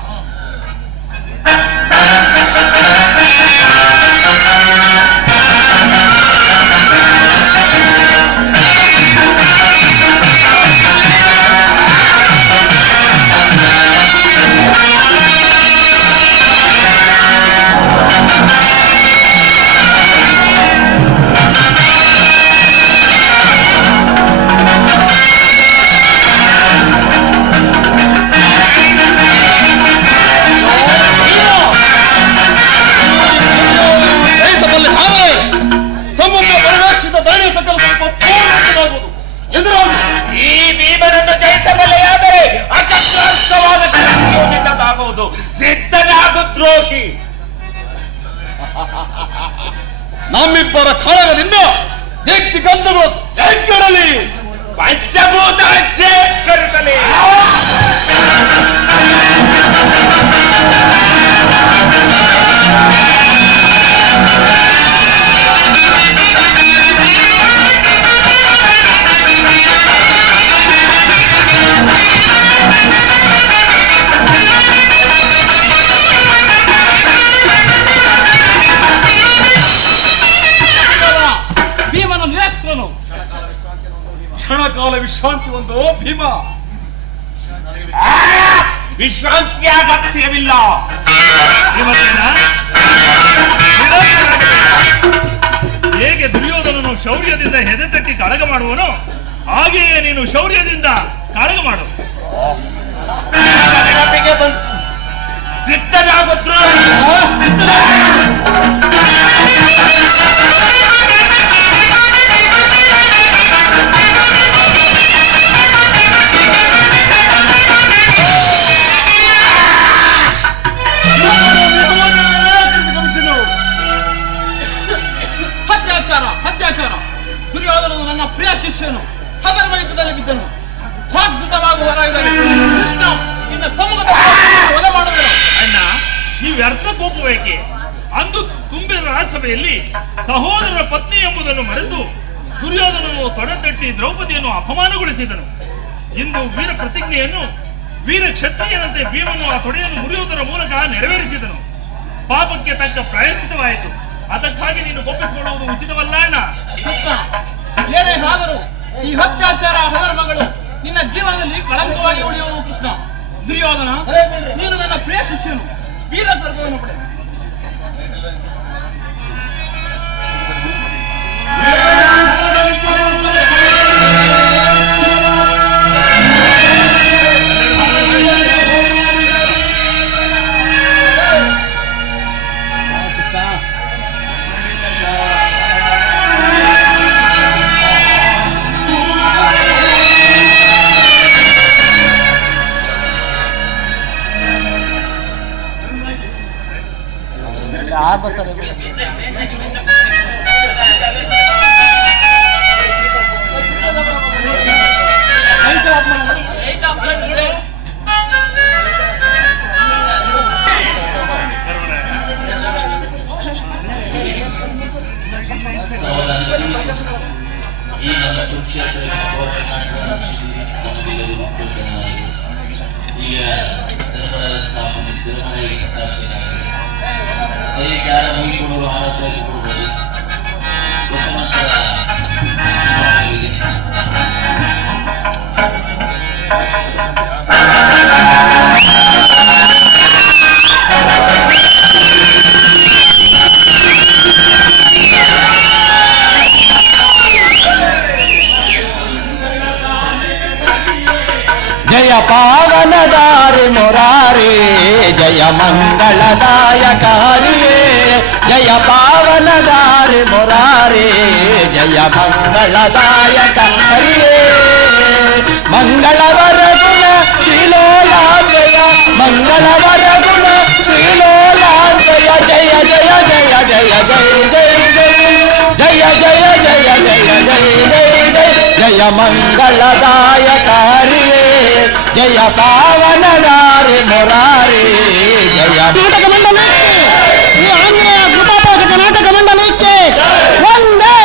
ಈ ಭೀಮನನ್ನು ಜಯಿಸಬಲ್ಲೆಯಾದರೆ ಅಚಕ್ರಾರ್ಥವಾದ ನಿನ್ನದಾಗುವುದು. ಸಿದ್ಧನಾಗು ದ್ರೋಹಿ. ನಮ್ಮಿಬ್ಬರ ಕಾಳಗದಿಂದ ದಿಗ್ಗಂಧಗಳು ಜಯಕ್ಕರಲಿ, ಪಂಚಭೂತ ಜಯಕ್ಕರಿಸಲಿ. ಭೀಮನು ನಿರಸ್ತ್ರನು. ಕ್ಷಣಕಾಲ ವಿಶ್ರಾಂತಿ ಒಂದು ಭೀಮ. ವಿಶ್ರಾಂತಿಯ ಅಗತ್ಯವಿಲ್ಲ. ಭೀಮಸೇನ, ಹೇಗೆ ದುರ್ಯೋಧನನು ಶೌರ್ಯದಿಂದ ಹೆದೆತಟ್ಟಿ ಕಾಳಗ ಮಾಡುವನೋ ಹಾಗೆಯೇ ನೀನು ಶೌರ್ಯದಿಂದ ಕಾಳಗ ಮಾಡು. ನೆನಪಿಗೆ ಬಂತು. ಸಿದ್ಧನಾಗು ದ್ರೋಹಿ. ಅತ್ಯಾಚಾರ. ದುರ್ಯೋಧನನು ನನ್ನ ಪ್ರಿಯ ಶಿಷ್ಯನು. ಹದರ ಯುದ್ಧದಲ್ಲಿ ಬಿದ್ದನು. ಜಾಗೃತವಾಗುವ ಕೃಷ್ಣ ನಿನ್ನ ಸಮ್ಮುಖದ ವಧ ಮಾಡುವುದು. ಅಣ್ಣ, ಈ ವ್ಯರ್ಥ ಕೋಪವೇಕೆ? ಅಂದು ತುಂಬಿದ ರಾಜಸಭೆಯಲ್ಲಿ ಸಹೋದರರ ಪತ್ನಿ ಎಂಬುದನ್ನು ಮರೆತು ದುರ್ಯೋಧನನು ತೊಡೆತಟ್ಟಿ ದ್ರೌಪದಿಯನ್ನು ಅಪಮಾನಗೊಳಿಸಿದನು. ಇಂದು ವೀರ ಪ್ರತಿಜ್ಞೆಯನ್ನು ವೀರ ಕ್ಷತ್ರಿಯನಂತೆ ಭೀಮನು ಆ ತೊಡೆಯನ್ನು ಮುರಿಯುವುದರ ಮೂಲಕ ನೆರವೇರಿಸಿದನು. ಪಾಪಕ್ಕೆ ತಕ್ಕ ಪ್ರಾಯಶ್ಚಿತವಾಯಿತು. ಅದಕ್ಕಾಗಿ ನೀನು ಕೋಪಿಸಿಕೊಳ್ಳುವುದು ಉಚಿತವಲ್ಲ ಅಣ್ಣ. ಕೃಷ್ಣ, ಏನೇನಾದರೂ ಈ ಅತ್ಯಾಚಾರ ಅಧರ್ಮಗಳು ನಿನ್ನ ಜೀವನದಲ್ಲಿ ಕಳಂಕವಾಗಿ ಉಳಿಯುವುದು. ಕೃಷ್ಣ, ದುರ್ಯೋಧನ, ನೀನು ನನ್ನ ಪ್ರಿಯ ಶಿಷ್ಯನು. ವೀರ ಸ್ವರ್ಗವನ್ನು ಪಡೆ. ಈ ನಮ್ಮ ಕುರುಕ್ಷೇತ್ರ ಈಗ ಧರ್ಮದ ಸ್ಥಾಪನೆ ತಿರುಮಲೆಗೆ ಅದಕ್ಕೆ ಯಾರ ಮುಗಿಕೊಡುವ ಆಲೋಚನೆ ಕೊಡುವುದು ಗೊತ್ತಮಂತರ जय पावनदारि मुरारे जय मंगलदायक हरिये ಜಯ ಪಾವನದಾರಿ ಮುರಾರಿ ಜಯ ಮಂಗಳದಾಯಕ ಹರಿಯೇ ಮಂಗಳವರಗುಣ ಶ್ರೀಲೋಲಾಂಬೆಯ ಮಂಗಳವರಗುಣ ಶ್ರೀಲೋಲಾಂಬೆಯ ಜಯ ಜಯ ಜಯ ಜಯ ಜಯ ಜಯ ಜಯ ಜಯ ಜಯ ಜಯ ಜಯ ಜಯ ಜಯ ಜಯ ಮಂಗಳದಾಯಕ ಹರಿಯೇ ಜಯ ಪಾವನದಾರಿ ಮುರಾರಿ ಜಯ ನಾಟಕ ಮಂಡಲಕ್ಕೆ ಈ ಆಂಜನೇಯ ಕೃಪಾಪಾಸಕ ನಾಟಕ ಮಂಡಲಕ್ಕೆ ಒಂದೇ